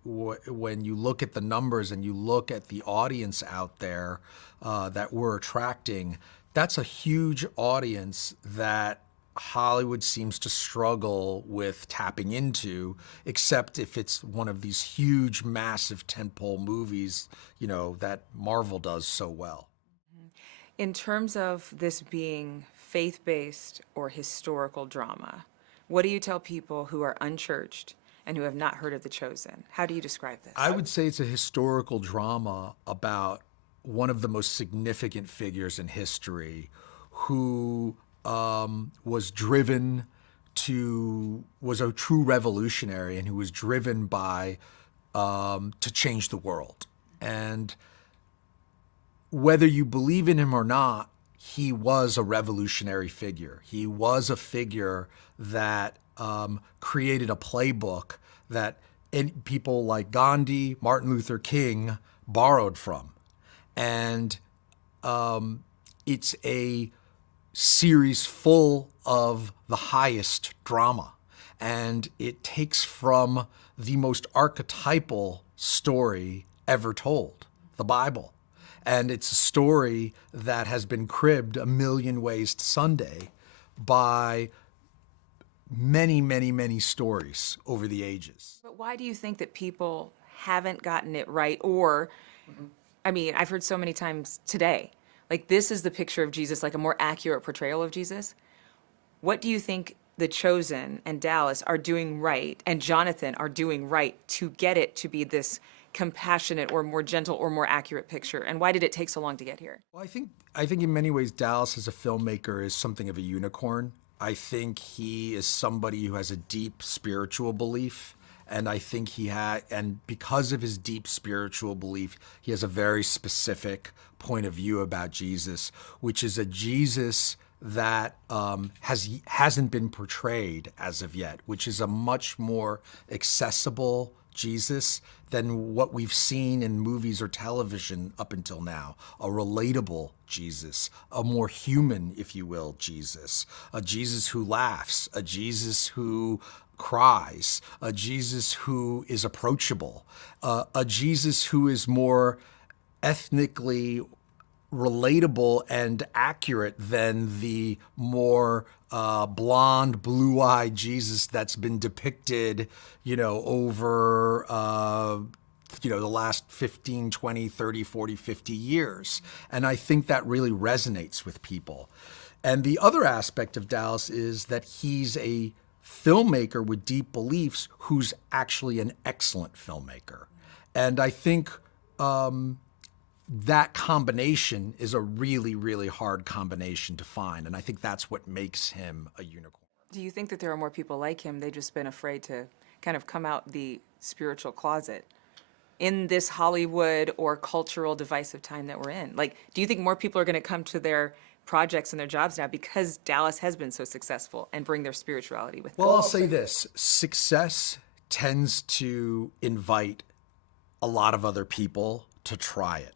look at the numbers and you look at the audience out there that we're attracting, that's a huge audience that Hollywood seems to struggle with tapping into, except if it's one of these huge, massive tentpole movies, that Marvel does so well. In terms of this being faith-based or historical drama, what do you tell people who are unchurched and who have not heard of The Chosen? How do you describe this? I would say it's a historical drama about one of the most significant figures in history who was a true revolutionary and who was driven by to change the world. And whether you believe in him or not, he was a revolutionary figure. He was a figure that created a playbook that people like Gandhi, Martin Luther King borrowed from. And it's a series full of the highest drama. And it takes from the most archetypal story ever told, the Bible. And it's a story that has been cribbed a million ways to Sunday by many, many, many stories over the ages. But why do you think that people haven't gotten it right? Or, I mean, I've heard so many times today, like, this is the picture of Jesus, like a more accurate portrayal of Jesus. What do you think The Chosen and Dallas are doing right, and Jonathan are doing right to get it to be this compassionate or more gentle or more accurate picture? And why did it take so long to get here? Well, I think in many ways Dallas as a filmmaker is something of a unicorn. I think he is somebody who has a deep spiritual belief. And I think and because of his deep spiritual belief, he has a very specific point of view about Jesus, which is a Jesus that hasn't been portrayed as of yet, which is a much more accessible Jesus than what we've seen in movies or television up until now. A relatable Jesus, a more human, if you will, Jesus, a Jesus who laughs, a Jesus who cries, a Jesus who is approachable, a Jesus who is more ethnically relatable and accurate than the more blonde, blue-eyed Jesus that's been depicted, over the last 15, 20, 30, 40, 50 years. And I think that really resonates with people. And the other aspect of Dallas is that he's a filmmaker with deep beliefs who's actually an excellent filmmaker. And I think that combination is a really, really hard combination to find. And I think that's what makes him a unicorn. Do you think that there are more people like him? They've just been afraid to kind of come out the spiritual closet in this Hollywood or cultural divisive time that we're in. Like, do you think more people are going to come to their projects and their jobs now because Dallas has been so successful and bring their spirituality with them? Well, I'll say this. Success tends to invite a lot of other people to try it.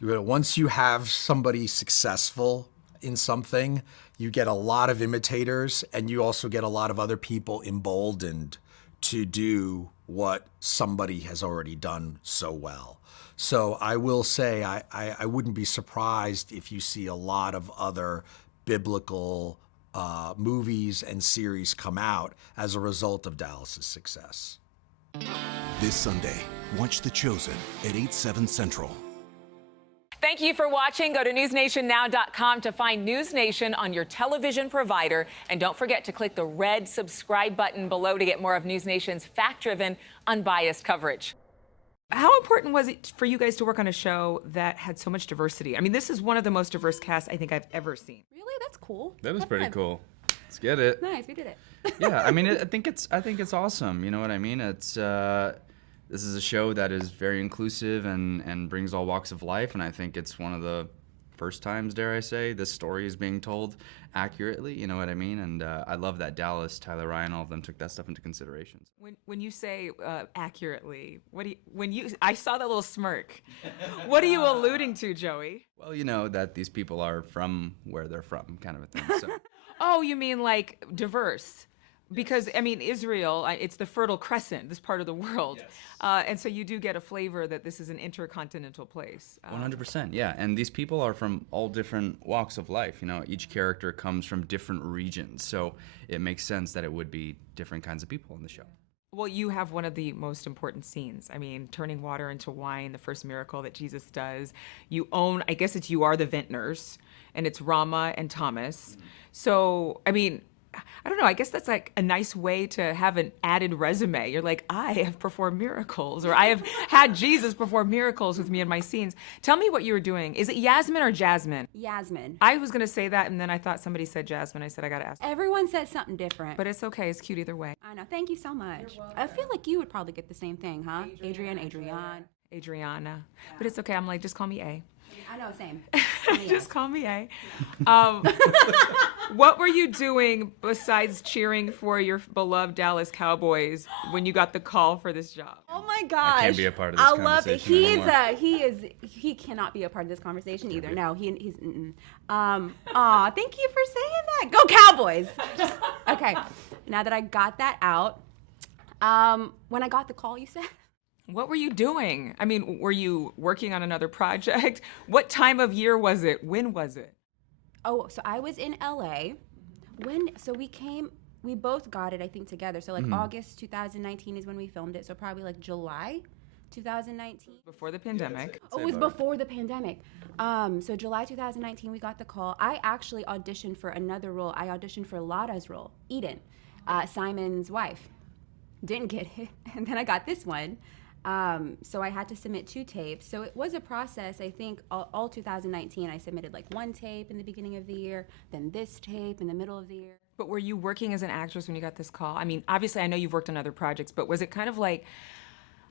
Once you have somebody successful in something, you get a lot of imitators, and you also get a lot of other people emboldened to do what somebody has already done so well. So I will say I wouldn't be surprised if you see a lot of other biblical movies and series come out as a result of Dallas's success. This Sunday, watch The Chosen at 8/7 Central. Thank you for watching. Go to newsnationnow.com to find News Nation on your television provider. And don't forget to click the red subscribe button below to get more of News Nation's fact-driven, unbiased coverage. How important was it for you guys to work on a show that had so much diversity? I mean, this is one of the most diverse casts I think I've ever seen. Really? That's cool. That is High pretty five. cool. Let's get it. Nice, we did it. Yeah, I mean, I think it's awesome. You know what I mean? It's this is a show that is very inclusive and brings all walks of life, and I think it's one of the first times, dare I say, this story is being told accurately. You know what I mean? And I love that Dallas, Tyler Ryan, all of them took that stuff into consideration. When you say accurately, I saw that little smirk. What are you alluding to, Joey? Well, you know that these people are from where they're from, kind of a thing. So. Oh, you mean like diverse? Because, I mean, Israel, it's the Fertile Crescent, this part of the world. Yes. And so you do get a flavor that this is an intercontinental place. 100%, yeah. And these people are from all different walks of life. You know, each character comes from different regions. So it makes sense that it would be different kinds of people in the show. Well, you have one of the most important scenes. I mean, turning water into wine, the first miracle that Jesus does. You own, I guess you are the vintners, and it's Rama and Thomas. So, I mean, I don't know, I guess that's like a nice way to have an added resume. You're like, I have performed miracles, or I have had Jesus perform miracles with me in my scenes. Tell me what you were doing. Is it Yasmin or Jasmine? Yasmin. I was going to say that, and then I thought somebody said Jasmine. I said, I got to ask. Everyone said something different. But it's okay. It's cute either way. I know. Thank you so much. I feel like you would probably get the same thing, huh? Adriana. Adriana. But it's okay. I'm like, just call me A. I know, same. Just call me A. What were you doing besides cheering for your beloved Dallas Cowboys when you got the call for this job? Oh my gosh. I can't be a part of this conversation anymore. He cannot be a part of this conversation either. No, he's aw, thank you for saying that. Go Cowboys. Okay. Now that I got that out, when I got the call, you said? What were you doing? I mean, were you working on another project? What time of year was it? When was it? Oh, so I was in LA. We both got it, I think, together. So August 2019 is when we filmed it. So probably like July 2019. Before the pandemic. Oh, it was before the pandemic. So July 2019, we got the call. I actually auditioned for another role. I auditioned for Lada's role, Eden, Simon's wife. Didn't get it. And then I got this one. So I had to submit 2 tapes. So it was a process. I think all 2019, I submitted like 1 tape in the beginning of the year, then this tape in the middle of the year. But were you working as an actress when you got this call? I mean, obviously I know you've worked on other projects, but was it kind of like,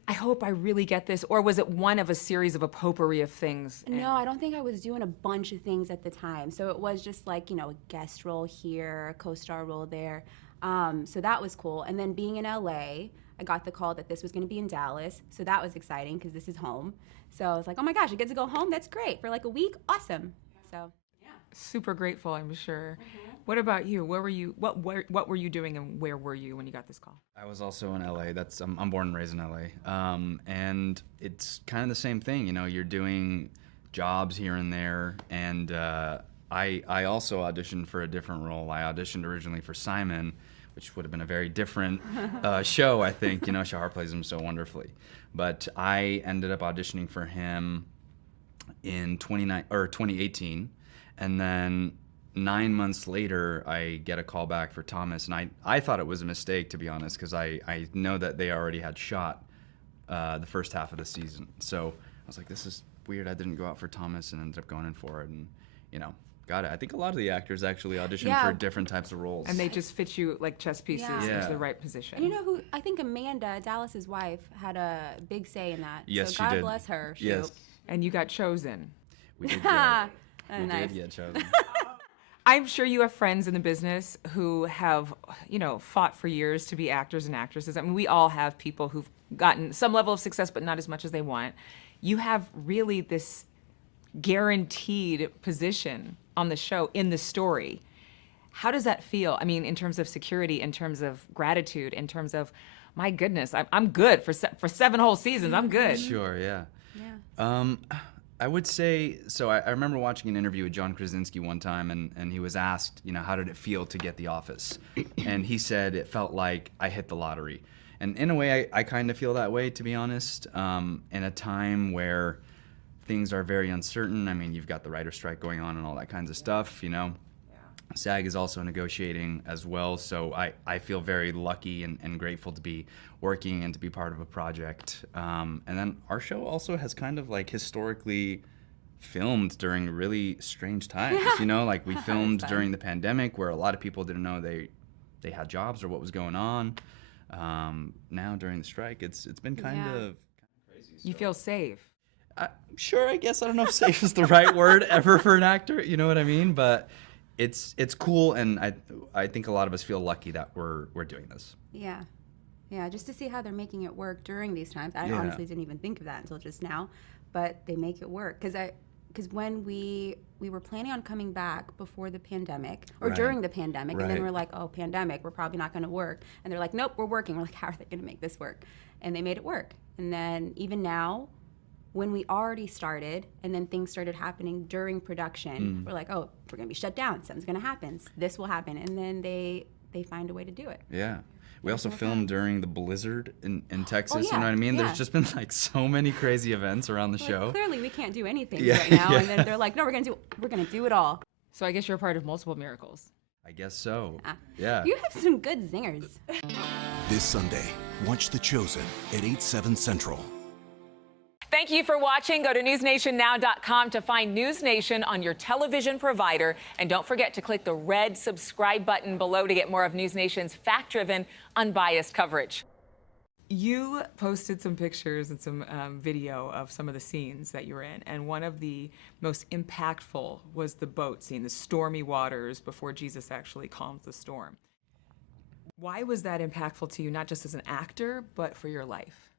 I hope I really get this, or was it one of a series of a potpourri of things? No, I don't think I was doing a bunch of things at the time. So it was just like, a guest role here, a co-star role there. So that was cool. And then being in LA, I got the call that this was going to be in Dallas. So that was exciting because this is home. So I was like, oh my gosh, I get to go home? That's great. For like a week? Awesome. So, yeah. Super grateful, I'm sure. What about you? Where were you? What were you doing, and where were you when you got this call? I was also in LA. I'm born and raised in LA. And it's kind of the same thing. You're doing jobs here and there. And I also auditioned for a different role. I auditioned originally for Simon, which would have been a very different show, I think. You know, Shahar plays him so wonderfully. But I ended up auditioning for him in 2018, and then 9 months later, I get a call back for Thomas, and I thought it was a mistake, to be honest, because I know that they already had shot the first half of the season. So I was like, this is weird. I didn't go out for Thomas and ended up going in for it, and you know, got it. I think a lot of the actors actually audition for different types of roles. And they just fit you like chess pieces into the right position. And you know who? I think Amanda, Dallas's wife, had a big say in that. Yes, so she God did. bless her. Yes. And you got chosen. We did Nice. get chosen. I'm sure you have friends in the business who have, you know, fought for years to be actors and actresses. I mean, we all have people who've gotten some level of success, but not as much as they want. You have really this guaranteed position on the show in the story. How does that feel? I mean, in terms of security, in terms of gratitude, in terms of, my goodness, I'm good for 7 whole seasons. I'm good. Sure, yeah. Yeah. I would say, so I remember watching an interview with John Krasinski one time, and he was asked, you know, how did it feel to get the office? And he said it felt like I hit the lottery. And in a way, I kind of feel that way, to be honest, in a time where things are very uncertain. I mean, you've got the writer's strike going on and all that kinds of stuff, you know. SAG is also negotiating as well, so I feel very lucky and grateful to be working and to be part of a project. And then our show also has kind of like historically filmed during really strange times, you know, like we filmed during the pandemic where a lot of people didn't know they had jobs or what was going on. Now during the strike, it's been kind of crazy. You feel safe. Sure, I guess. I don't know if safe is the right word ever for an actor, you know what I mean? But it's cool, and I think a lot of us feel lucky that we're doing this. Yeah. Yeah, just to see how they're making it work during these times. I honestly didn't even think of that until just now, but they make it work. Because when we were planning on coming back before the pandemic, or during the pandemic, and then we're like, oh, pandemic, we're probably not going to work. And they're like, nope, we're working. We're like, how are they going to make this work? And they made it work. And then even now, when we already started and then things started happening during production, we're like, oh, we're going to be shut down. Something's going to happen. This will happen. And then they find a way to do it. Yeah. We also filmed during the blizzard in Texas, yeah, you know what I mean? yeah. There's just been like so many crazy events around the show. Clearly, we can't do anything Yeah, right now. yeah. And then they're like, no, we're gonna do it all. So I guess you're a part of multiple miracles. I guess so. Yeah. You have some good zingers. This Sunday, watch The Chosen at 8/7 Central. Thank you for watching. Go to newsnationnow.com to find News Nation on your television provider. And don't forget to click the red subscribe button below to get more of News Nation's fact-driven, unbiased coverage. You posted some pictures and some video of some of the scenes that you were in. And one of the most impactful was the boat scene, the stormy waters before Jesus actually calms the storm. Why was that impactful to you, not just as an actor, but for your life?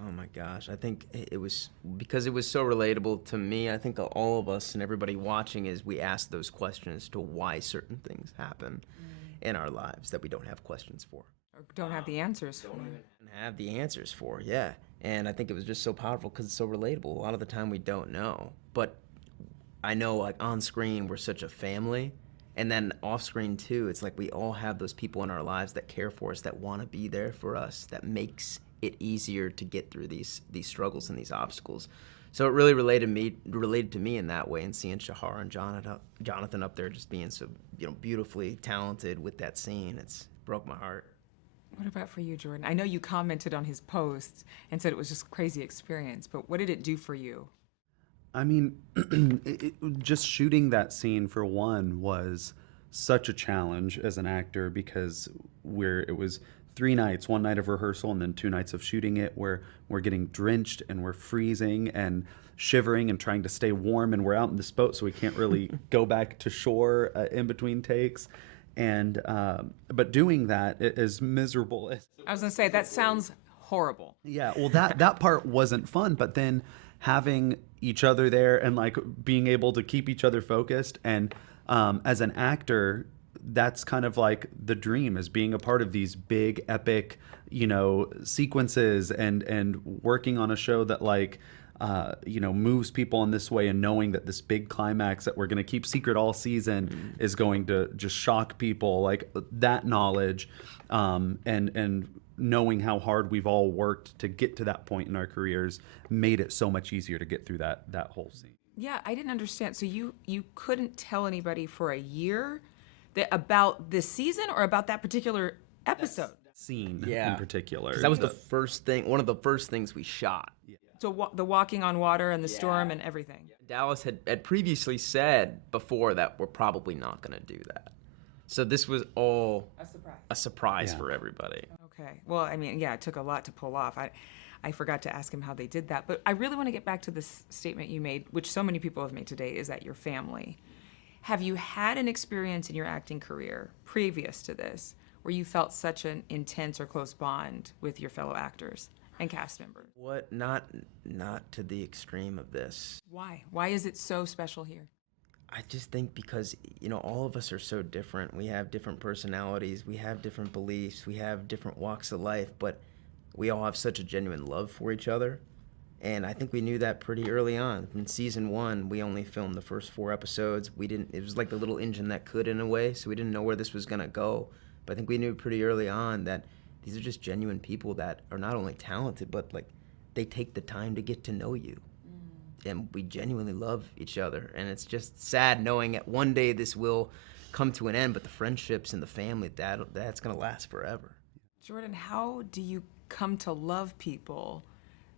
Oh my gosh, I think it was because it was so relatable to me. I think all of us and everybody watching is we ask those questions to why certain things happen in our lives that we don't have questions for. Or don't have the answers for. Don't even have the answers for, yeah. And I think it was just so powerful because it's so relatable. A lot of the time we don't know. But I know like on screen we're such a family. And then off screen too, it's like we all have those people in our lives that care for us, that want to be there for us, that makes it easier to get through these struggles and these obstacles. So it really related to me in that way, and seeing Shahar and Jonathan up there just being so beautifully talented with that scene, it's broke my heart. What about for you, Jordan? I know you commented on his post and said it was just a crazy experience, but what did it do for you? I mean, just shooting that scene for one was such a challenge as an actor because it was 3 nights, 1 night of rehearsal and then 2 nights of shooting it where we're getting drenched and we're freezing and shivering and trying to stay warm, and we're out in this boat so we can't really go back to shore in between takes. And but doing that is miserable. I was gonna say, that sounds horrible. Yeah, well that part wasn't fun, but then having each other there and like being able to keep each other focused, and as an actor, that's kind of like the dream, is being a part of these big epic sequences and working on a show that like moves people in this way, and knowing that this big climax that we're going to keep secret all season is going to just shock people, like that knowledge, and knowing how hard we've all worked to get to that point in our careers made it so much easier to get through that whole scene. Yeah, I didn't understand. So you couldn't tell anybody for a year about this season or about that particular episode? Scene in particular. 'Cause that was one of the first things we shot. So the walking on water and the storm and everything. Dallas had previously said before that we're probably not going to do that. So this was all a surprise for everybody. Okay. Well, I mean, yeah, it took a lot to pull off. I forgot to ask him how they did that. But I really want to get back to this statement you made, which so many people have made today, is that your family. Have you had an experience in your acting career previous to this where you felt such an intense or close bond with your fellow actors and cast members? What? Not to the extreme of this. Why? Why is it so special here? I just think because, all of us are so different. We have different personalities, we have different beliefs, we have different walks of life, but we all have such a genuine love for each other. And I think we knew that pretty early on. In season 1, we only filmed the first 4 episodes. It was like the little engine that could, in a way, so we didn't know where this was gonna go. But I think we knew pretty early on that these are just genuine people that are not only talented, but they take the time to get to know you. And we genuinely love each other. And it's just sad knowing that one day this will come to an end, but the friendships and the family, that's gonna last forever. Jordan, how do you come to love people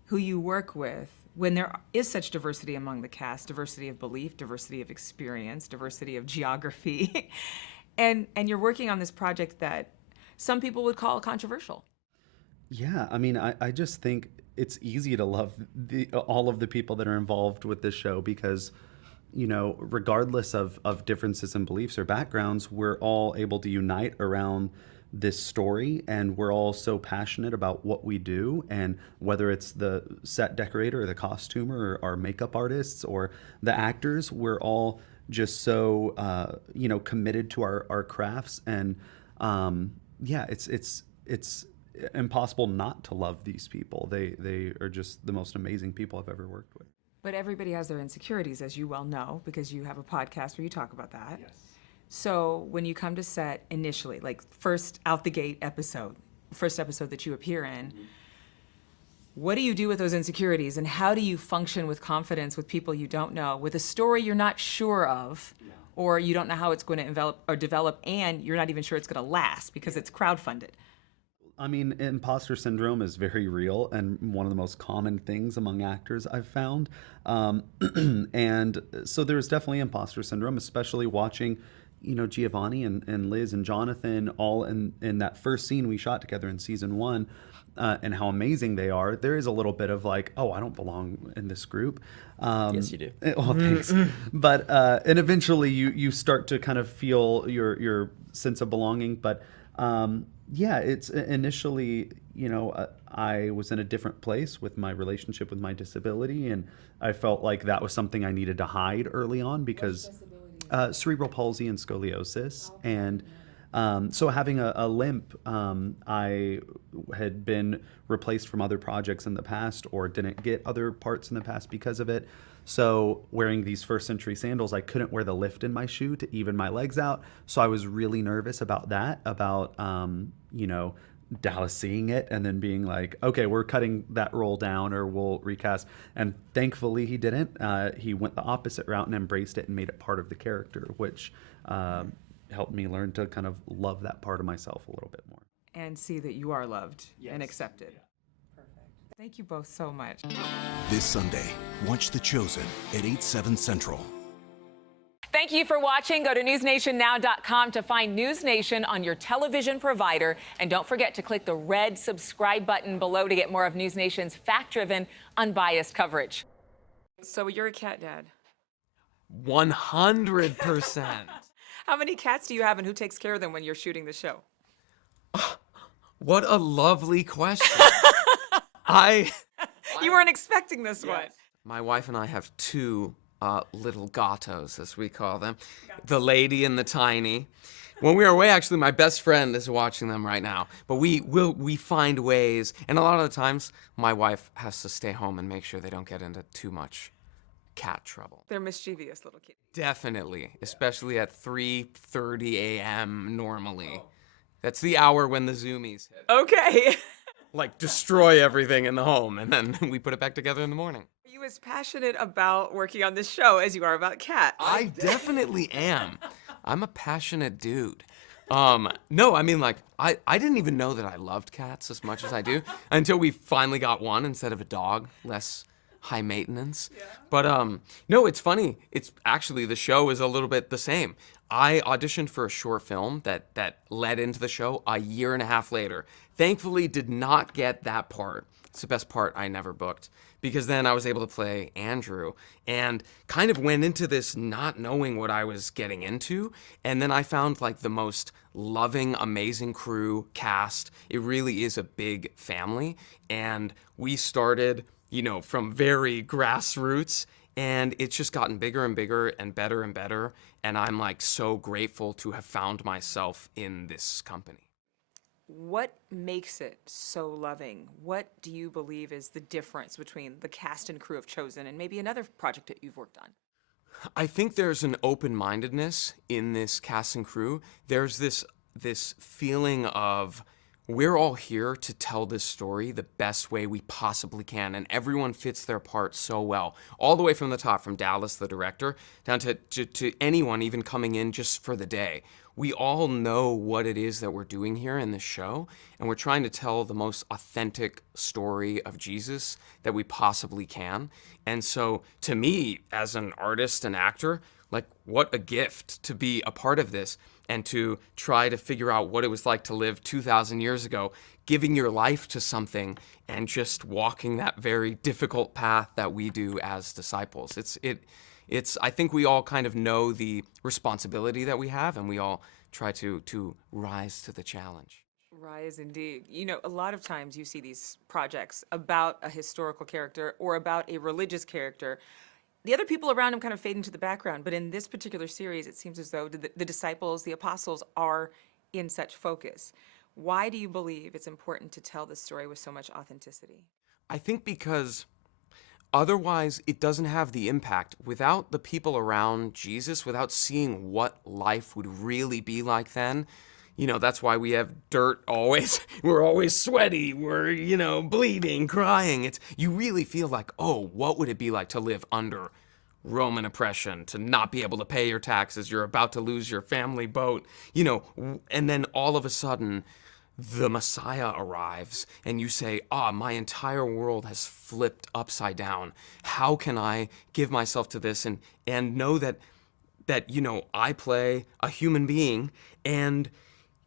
who you work with when there is such diversity among the cast, diversity of belief, diversity of experience, diversity of geography, and you're working on this project that some people would call controversial? Yeah, I mean, I just think it's easy to love all of the people that are involved with this show because, regardless of differences in beliefs or backgrounds, we're all able to unite around this story, and we're all so passionate about what we do. And whether it's the set decorator or the costumer or our makeup artists or the actors, we're all just so committed to our crafts. And it's impossible not to love these people. They are just the most amazing people I've ever worked with. But everybody has their insecurities, as you well know, because you have a podcast where you talk about that. Yes. So when you come to set initially, like first out the gate episode, first episode that you appear in, what do you do with those insecurities, and how do you function with confidence with people you don't know, with a story you're not sure of, or you don't know how it's going to develop, and you're not even sure it's going to last because it's crowdfunded? I mean, imposter syndrome is very real and one of the most common things among actors I've found. And so there's definitely imposter syndrome, especially watching, Giovanni and Liz and Jonathan all in that first scene we shot together in season 1, and how amazing they are. There is a little bit of like, oh, I don't belong in this group. Yes, you do. Well, thanks. But and eventually you start to kind of feel your sense of belonging. But it's initially, I was in a different place with my relationship with my disability, and I felt like that was something I needed to hide early on because cerebral palsy and scoliosis. And so having a limp, I had been replaced from other projects in the past or didn't get other parts in the past because of it. So wearing these first century sandals, I couldn't wear the lift in my shoe to even my legs out. So I was really nervous about that, about, Dallas seeing it and then being like, okay, we're cutting that role down or we'll recast. And thankfully he didn't. He went the opposite route and embraced it and made it part of the character, which helped me learn to kind of love that part of myself a little bit more. And see that you are loved and accepted. Perfect. Thank you both so much. This Sunday, watch The Chosen at 8/7 Central. Thank you for watching. Go to newsnationnow.com to find News Nation on your television provider. And don't forget to click the red subscribe button below to get more of News Nation's fact-driven, unbiased coverage. So you're a cat dad? 100%. How many cats do you have, and who takes care of them when you're shooting the show? What a lovely question. You weren't expecting this one. My wife and I have 2 little gatos, as we call them, the lady and the tiny. When we were away, actually, my best friend is watching them right now. But we find ways, and a lot of the times, my wife has to stay home and make sure they don't get into too much cat trouble. They're mischievous little kids. Definitely, especially at 3:30 a.m. normally. That's the hour when the zoomies hit. Okay. Like, destroy everything in the home, and then we put it back together in the morning. Are you as passionate about working on this show as you are about cats? I definitely am. I'm a passionate dude. No, I mean, like, I didn't even know that I loved cats as much as I do until we finally got one instead of a dog, less high maintenance. Yeah. But no, it's funny. It's actually, the show is a little bit the same. I auditioned for a short film that led into the show a year and a half later. Thankfully, did not get that part. It's the best part I never booked, because then I was able to play Andrew and kind of went into this not knowing what I was getting into. And then I found like the most loving, amazing crew, cast. It really is a big family. And we started, you know, from very grassroots, and it's just gotten bigger and bigger and better and better. And I'm like so grateful to have found myself in this company. What makes it so loving? What do you believe is the difference between the cast and crew of Chosen and maybe another project that you've worked on? I think there's an open-mindedness in this cast and crew. There's this feeling of, we're all here to tell this story the best way we possibly can, and everyone fits their part so well. All the way from the top, from Dallas, the director, down to anyone even coming in just for the day. We all know what it is that we're doing here in this show, and we're trying to tell the most authentic story of Jesus that we possibly can. And so, to me, as an artist and actor, like, what a gift to be a part of this and to try to figure out what it was like to live 2,000 years ago, giving your life to something and just walking that very difficult path that we do as disciples. It's I think we all kind of know the responsibility that we have, and we all try to rise to the challenge. Rise indeed. You know, a lot of times you see these projects about a historical character or about a religious character. The other people around him kind of fade into the background, but in this particular series, it seems as though the disciples, the apostles, are in such focus. Why do you believe it's important to tell this story with so much authenticity? I think because otherwise, it doesn't have the impact. Without the people around Jesus, without seeing what life would really be like then, you know, that's why we have dirt always. We're always sweaty. We're, you know, bleeding, crying. You really feel like, oh, what would it be like to live under Roman oppression, to not be able to pay your taxes, you're about to lose your family boat, you know, and then all of a sudden, the Messiah arrives, and you say, my entire world has flipped upside down. How can I give myself to this and know that, you know, I play a human being, and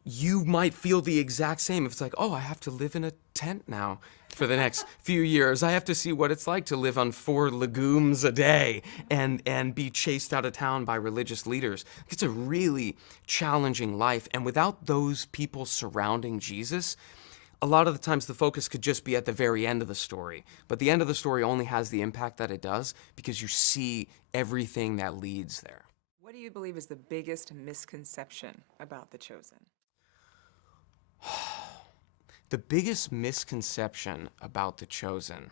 you might feel the exact same. If it's like, I have to live in a tent now for the next few years. I have to see what it's like to live on 4 legumes a day and be chased out of town by religious leaders. It's a really challenging life. And without those people surrounding Jesus, a lot of the times the focus could just be at the very end of the story. But the end of the story only has the impact that it does because you see everything that leads there. What do you believe is the biggest misconception about The Chosen? The biggest misconception about The Chosen,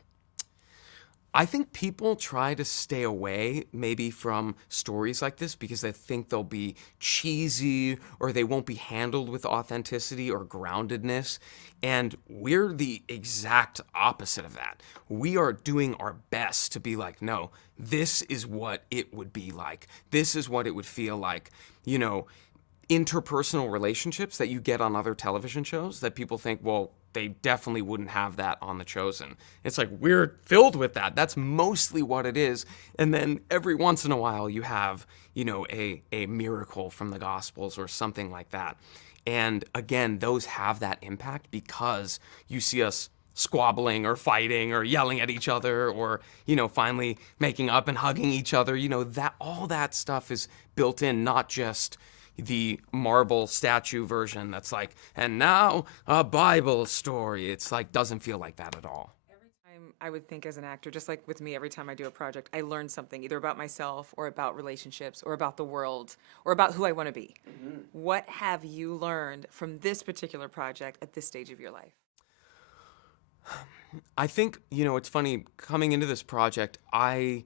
I think people try to stay away maybe from stories like this because they think they'll be cheesy or they won't be handled with authenticity or groundedness. And we're the exact opposite of that. We are doing our best to be like, no, this is what it would be like. This is what it would feel like. You know, interpersonal relationships that you get on other television shows that people think, well, they definitely wouldn't have that on The Chosen. It's like, we're filled with that. That's mostly what it is. And then every once in a while you have, you know, a miracle from the Gospels or something like that. And again, those have that impact because you see us squabbling or fighting or yelling at each other or, you know, finally making up and hugging each other. You know, that all that stuff is built in, not just the marble statue version that's like, and now a Bible story. It's like, doesn't feel like that at all. Every time I would think as an actor, just like with me, every time I do a project, I learn something either about myself or about relationships or about the world or about who I want to be. What have you learned from this particular project at this stage of your life? I think, it's funny, coming into this project, I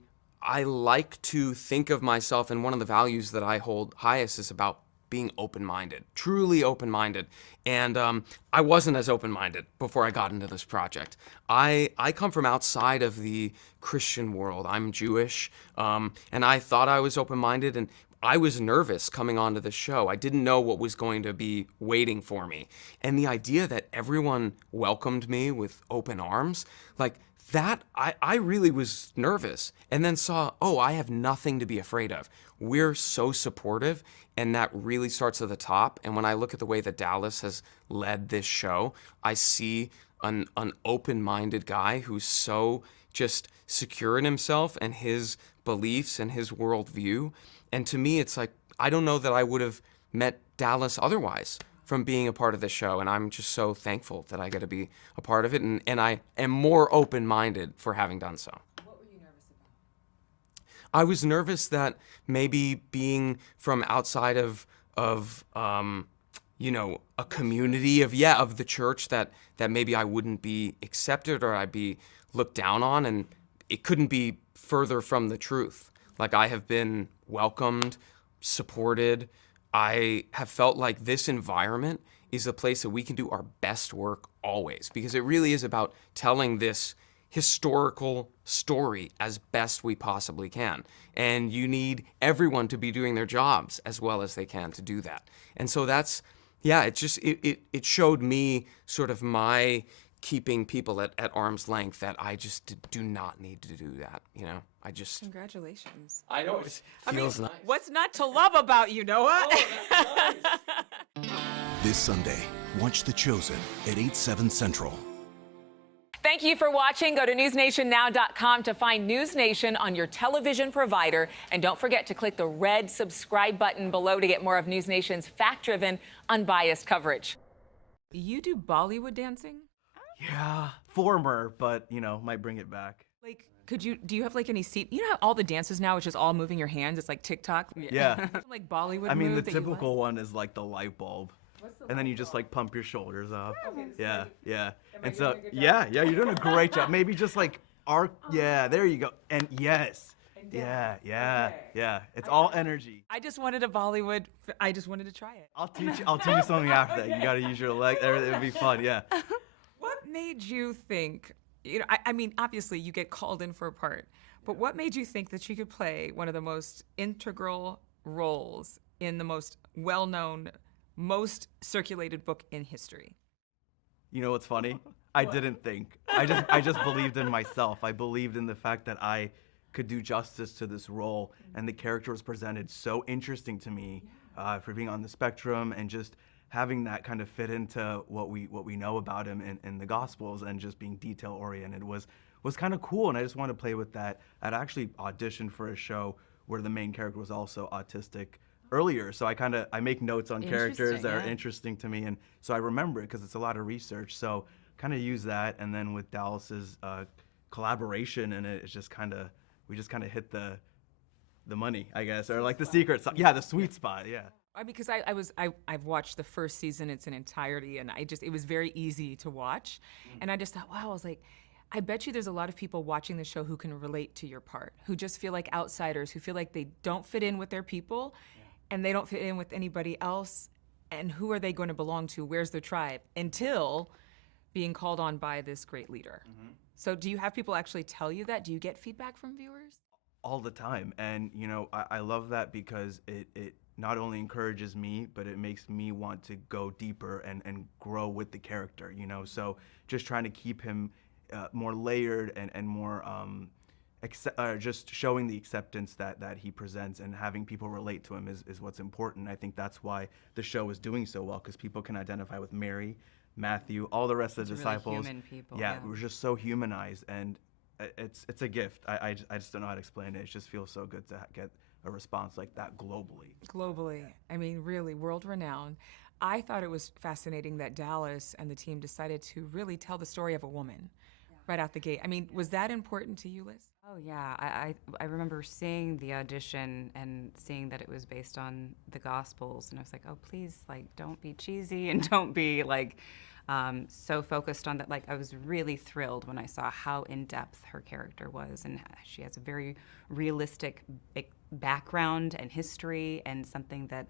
like to think of myself, and one of the values that I hold highest is about being open-minded, truly open-minded. And I wasn't as open-minded before I got into this project. I come from outside of the Christian world. I'm Jewish, and I thought I was open-minded, and I was nervous coming onto the show. I didn't know what was going to be waiting for me. And the idea that everyone welcomed me with open arms, like that, I really was nervous. And then saw, I have nothing to be afraid of. We're so supportive, and that really starts at the top. And when I look at the way that Dallas has led this show, I see an open-minded guy who's so just secure in himself and his beliefs and his worldview. And to me, it's like, I don't know that I would have met Dallas otherwise from being a part of the show. And I'm just so thankful that I get to be a part of it. And I am more open-minded for having done so. What were you nervous about? I was nervous that maybe being from outside of a community of the church, that maybe I wouldn't be accepted or I'd be looked down on. And it couldn't be further from the truth. Like, I have been welcomed, supported. I have felt like this environment is a place that we can do our best work always, because it really is about telling this historical story as best we possibly can. And you need everyone to be doing their jobs as well as they can to do that. And so that's, it showed me sort of my keeping people at arm's length, that I just do not need to do that, I just... Congratulations. I know, it feels nice. What's not to love about you, Noah? This Sunday, watch The Chosen at 8/7 Central. Thank you for watching. Go to newsnationnow.com to find NewsNation on your television provider. And don't forget to click the red subscribe button below to get more of NewsNation's fact-driven, unbiased coverage. You do Bollywood dancing? Yeah, former, but, might bring it back. Like, do you have like any seat? You know how all the dances now, it's just all moving your hands. It's like TikTok. Yeah. Like Bollywood. I mean, the move that you typical one is like the light bulb. And then you just like pump your shoulders up. Yeah. And so, yeah, you're doing a great job. Maybe just like there you go. And yes. Yeah. It's all energy. I just wanted a Bollywood. I just wanted to try it. I'll teach you something after that. You got to use your leg. It'll be fun. Yeah. What made you think, I mean, obviously you get called in for a part, but what made you think that you could play one of the most integral roles in the most well-known, most circulated book in history? You know what's funny? I didn't think. I just believed in myself. I believed in the fact that I could do justice to this role, and the character was presented so interesting to me for being on the spectrum and just having that kind of fit into what we know about him in the Gospels, and just being detail oriented was kind of cool. And I just wanted to play with that. I'd actually auditioned for a show where the main character was also autistic earlier, so I make notes on characters that are interesting to me, and so I remember it because it's a lot of research. So kind of use that, and then with Dallas's collaboration in it, it's just we just kind of hit the money, I guess, or like the secret, the sweet spot, yeah. Because I've watched the first season in its entirety, and it was very easy to watch, and I just thought, wow, I was like, I bet you there's a lot of people watching the show who can relate to your part, who just feel like outsiders, who feel like they don't fit in with their people, and they don't fit in with anybody else, and who are they going to belong to? Where's their tribe? Until being called on by this great leader. So do you have people actually tell you that? Do you get feedback from viewers? All the time, and I love that because it not only encourages me, but it makes me want to go deeper and grow with the character, so just trying to keep him more layered and more just showing the acceptance that he presents, and having people relate to him is what's important. I think that's why the show is doing so well, because people can identify with Mary, Matthew, all the rest of the disciples. Really human people. Yeah, we're just so humanized, and it's a gift. I just don't know how to explain it. It just feels so good to get a response like that globally. Globally. I mean, really, world-renowned. I thought it was fascinating that Dallas and the team decided to really tell the story of a woman. right out the gate. I mean, was that important to you, Liz? Oh yeah, I remember seeing the audition and seeing that it was based on the Gospels, and I was like, oh please, like don't be cheesy and don't be like so focused on that. Like I was really thrilled when I saw how in depth her character was, and she has a very realistic background and history, and something that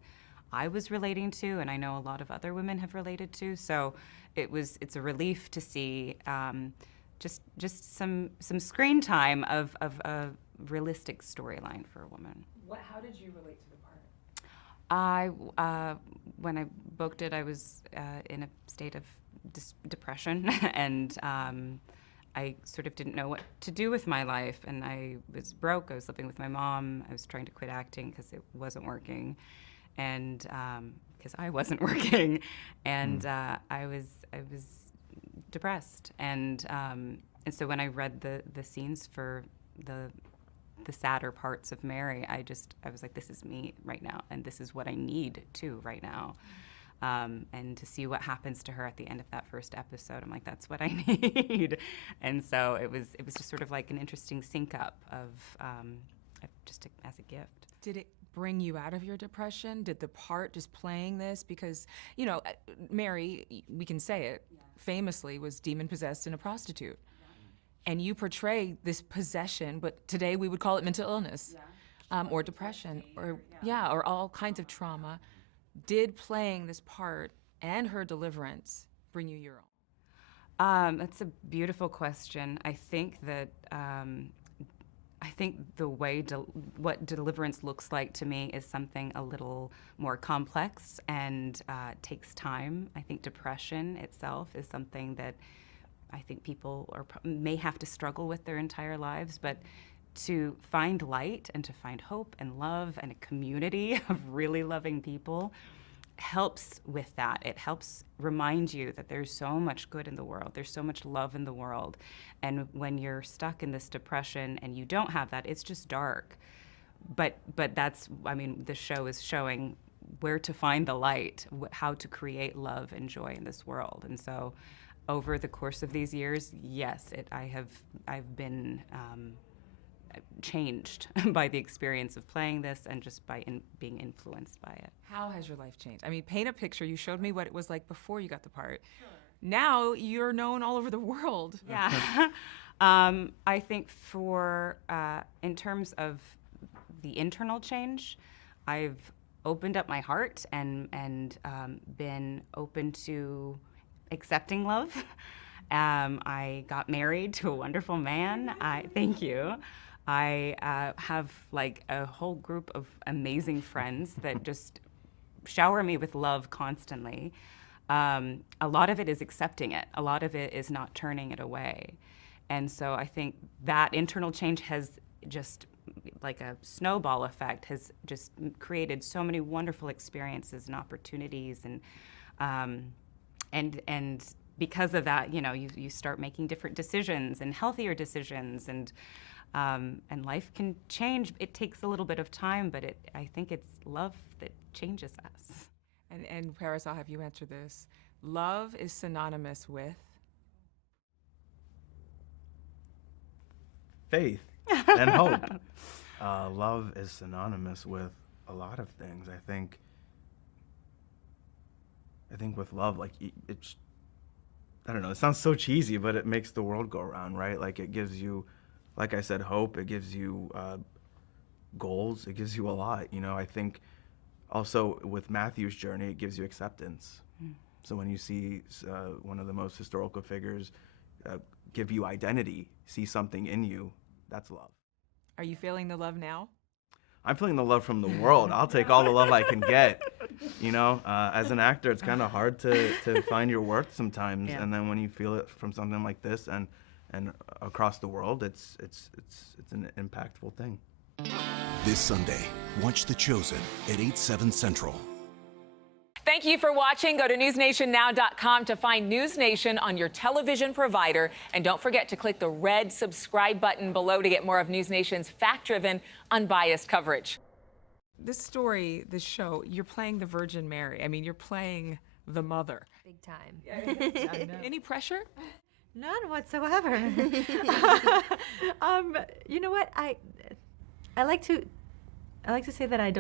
I was relating to, and I know a lot of other women have related to. So it's a relief to see. Just some screen time of a realistic storyline for a woman. How did you relate to the part? When I booked it, I was in a state of depression, and I sort of didn't know what to do with my life, and I was broke. I was living with my mom. I was trying to quit acting because it wasn't working, and because I wasn't working, and I was depressed, and so when I read the scenes for the sadder parts of Mary, I was like, this is me right now, and this is what I need too right now, and to see what happens to her at the end of that first episode, I'm like, that's what I need, and so it was just sort of like an interesting sync up of as a gift. Did it bring you out of your depression? Did the part just playing this, because Mary, we can say it, famously was demon-possessed and a prostitute. And you portray this possession, but today we would call it mental illness, or depression, or all kinds of trauma. Did playing this part and her deliverance bring you your own? That's a beautiful question. I think that the way what deliverance looks like to me is something a little more complex and takes time. I think depression itself is something that I think people may have to struggle with their entire lives, but to find light and to find hope and love and a community of really loving people helps with that. It helps remind you that there's so much good in the world. There's so much love in the world. And when you're stuck in this depression and you don't have that, it's just dark. But that's, I mean, the show is showing where to find the light, how to create love and joy in this world. And so over the course of these years, yes, I've been changed by the experience of playing this and just by being influenced by it. How has your life changed? I mean, paint a picture. You showed me what it was like before you got the part. Sure. Now you're known all over the world. Yeah. I think in terms of the internal change, I've opened up my heart and been open to accepting love. I got married to a wonderful man. Thank you. I have like a whole group of amazing friends that just shower me with love constantly. A lot of it is accepting it. A lot of it is not turning it away. And so I think that internal change has just, like a snowball effect, has just created so many wonderful experiences and opportunities, and because of that, you start making different decisions and healthier decisions, and life can change. It takes a little bit of time, but I think it's love that changes us. And Paris, I'll have you answer this. Love is synonymous with? Faith and hope. Love is synonymous with a lot of things. I think with love, like it's, I don't know, it sounds so cheesy, but it makes the world go around, right? Like it gives you, like I said, hope. It gives you goals. It gives you a lot. I think also with Matthew's journey, it gives you acceptance. So when you see one of the most historical figures give you identity, see something in you, that's love. Are you feeling the love now? I'm feeling the love from the world. I'll take all the love I can get. As an actor, it's kind of hard to find your worth sometimes, and then when you feel it from something like this and across the world, it's an impactful thing. This Sunday, watch The Chosen at 8/7 Central. Thank you for watching. Go to newsnationnow.com to find News Nation on your television provider. And don't forget to click the red subscribe button below to get more of News Nation's fact-driven, unbiased coverage. This story, this show, you're playing the Virgin Mary. I mean, you're playing the mother. Big time. Any pressure? None whatsoever. You know what? I like to say that I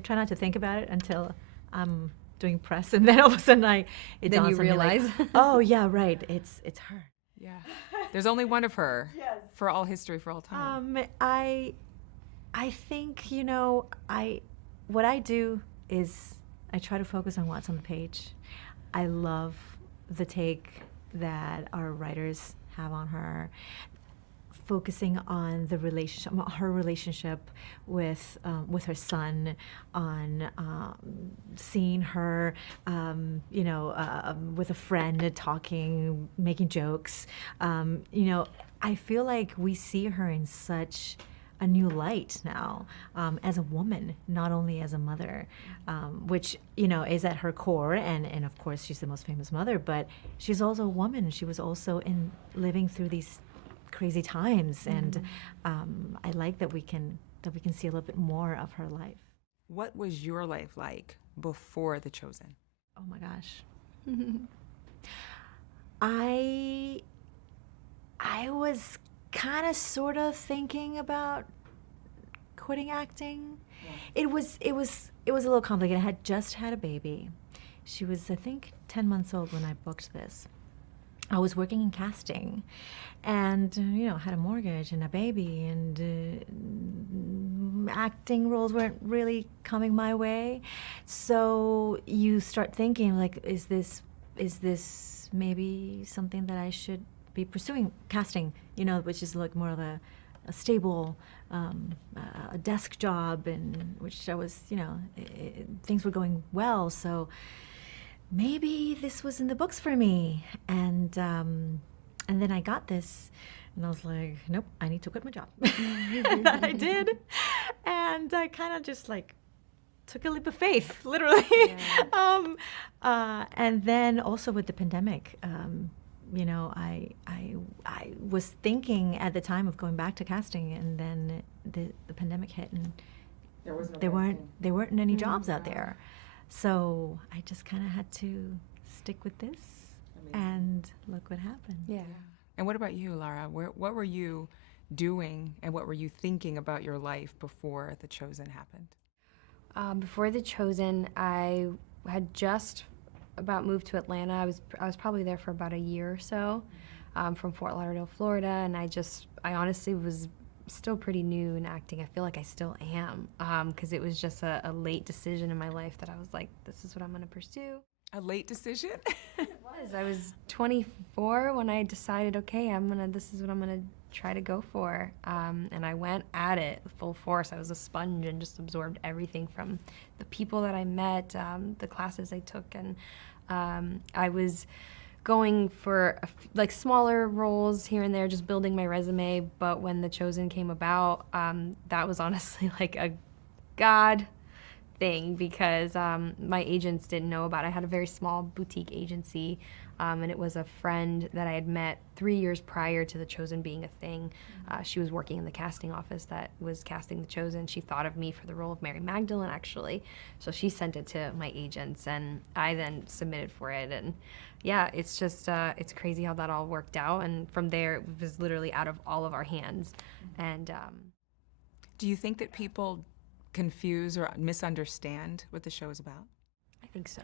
try not to think about it until I'm doing press, and then all of a sudden it Then dawns you on me like, realize. oh yeah, right. It's her. Yeah. There's only one of her. Yes. For all history, for all time. I think, what I do is I try to focus on what's on the page. I love the take that our writers have on her, focusing on the relationship, her relationship with her son, on seeing her, with a friend, talking, making jokes. I feel like we see her in such a new light now, as a woman, not only as a mother, which is at her core, and of course she's the most famous mother, but she's also a woman. She was also living through these crazy times, and I like that we can see a little bit more of her life. What was your life like before The Chosen? Oh my gosh. I was kind of sort of thinking about quitting acting. Yeah. It was a little complicated. I had just had a baby. She was, I think, 10 months old when I booked this. I was working in casting, and had a mortgage and a baby, and acting roles weren't really coming my way. So you start thinking, like, is this maybe something that I should be pursuing? Casting, which is like more of a stable, a desk job, and which I was, things were going well, so maybe this was in the books for me. And then I got this, and I was like, nope, I need to quit my job. And I did, and I kind of just like took a leap of faith, literally. Yeah. And then also with the pandemic, I was thinking at the time of going back to casting, and then the pandemic hit, and there weren't any jobs out there. So I just kind of had to stick with this. Amazing. And look what happened. Yeah. And what about you, Lara? What were you doing, and what were you thinking about your life before The Chosen happened? Before The Chosen, I had just about moved to Atlanta. I was probably there for about a year or so, from Fort Lauderdale, Florida, and I honestly was still pretty new in acting. I feel like I still am, because it was just a late decision in my life that I was like, this is what I'm going to pursue. A late decision? It was. I was 24 when I decided, okay, this is what I'm gonna try to go for, and I went at it full force. I was a sponge and just absorbed everything from the people that I met, the classes I took, and I was going for smaller roles here and there, just building my resume. But when The Chosen came about, that was honestly like a God thing, because my agents didn't know about it. I had a very small boutique agency, and it was a friend that I had met 3 years prior to The Chosen being a thing. She was working in the casting office that was casting The Chosen. She thought of me for the role of Mary Magdalene, actually. So she sent it to my agents, and I then submitted for it. And yeah, it's just, it's crazy how that all worked out. And from there, it was literally out of all of our hands. And do you think that people confuse or misunderstand what the show is about? I think so.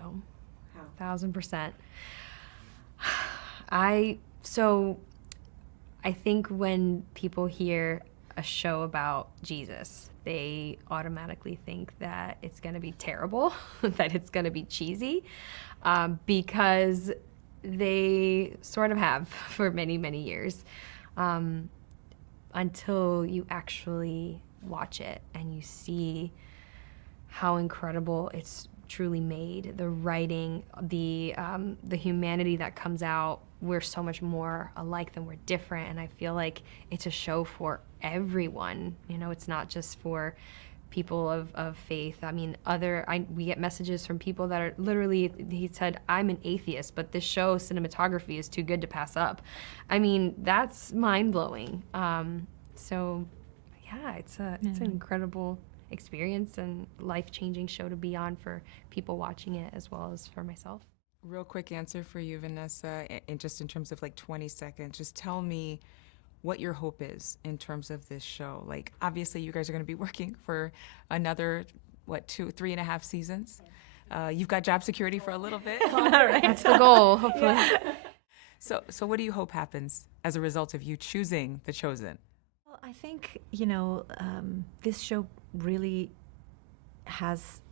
How? 1000%. I think when people hear a show about Jesus, they automatically think that it's going to be terrible, that it's going to be cheesy, because they sort of have for many, many years, until you actually watch it and you see how incredible it's truly made. The writing, the humanity that comes out. We're so much more alike than we're different, and I feel like it's a show for everyone. It's not just for people of faith. I mean, we get messages from people that are literally, he said, I'm an atheist, but this show cinematography is too good to pass up. I mean, that's mind-blowing. So yeah, it's an incredible experience and life-changing show to be on for people watching it, as well as for myself. Real quick answer for you, Vanessa, and just in terms of like 20 seconds, just tell me what your hope is in terms of this show. Like, obviously, you guys are going to be working for another, what, 3.5 seasons? You've got job security for a little bit. That's the goal, hopefully. Yeah. So what do you hope happens as a result of you choosing The Chosen? Well, I think, this show really has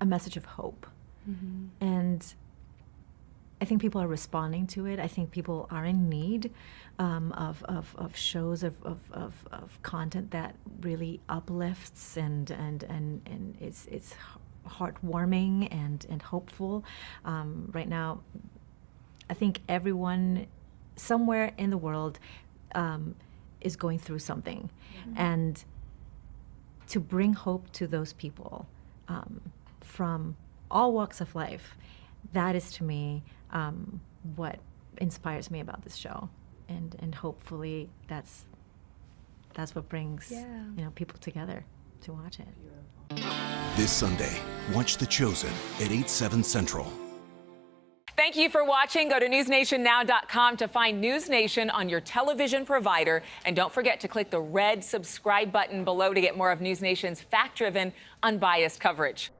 a message of hope. Mm-hmm. And I think people are responding to it. I think people are in need of shows, of content that really uplifts and it's heartwarming and hopeful. Right now, I think everyone somewhere in the world is going through something. Mm-hmm. And to bring hope to those people from all walks of life, that is to me what inspires me about this show, and hopefully that's what brings people together to watch it. This Sunday, watch The Chosen at 8/7 Central. Thank you for watching. Go to newsnationnow.com to find News Nation on your television provider. And don't forget to click the red subscribe button below to get more of News Nation's fact-driven, unbiased coverage.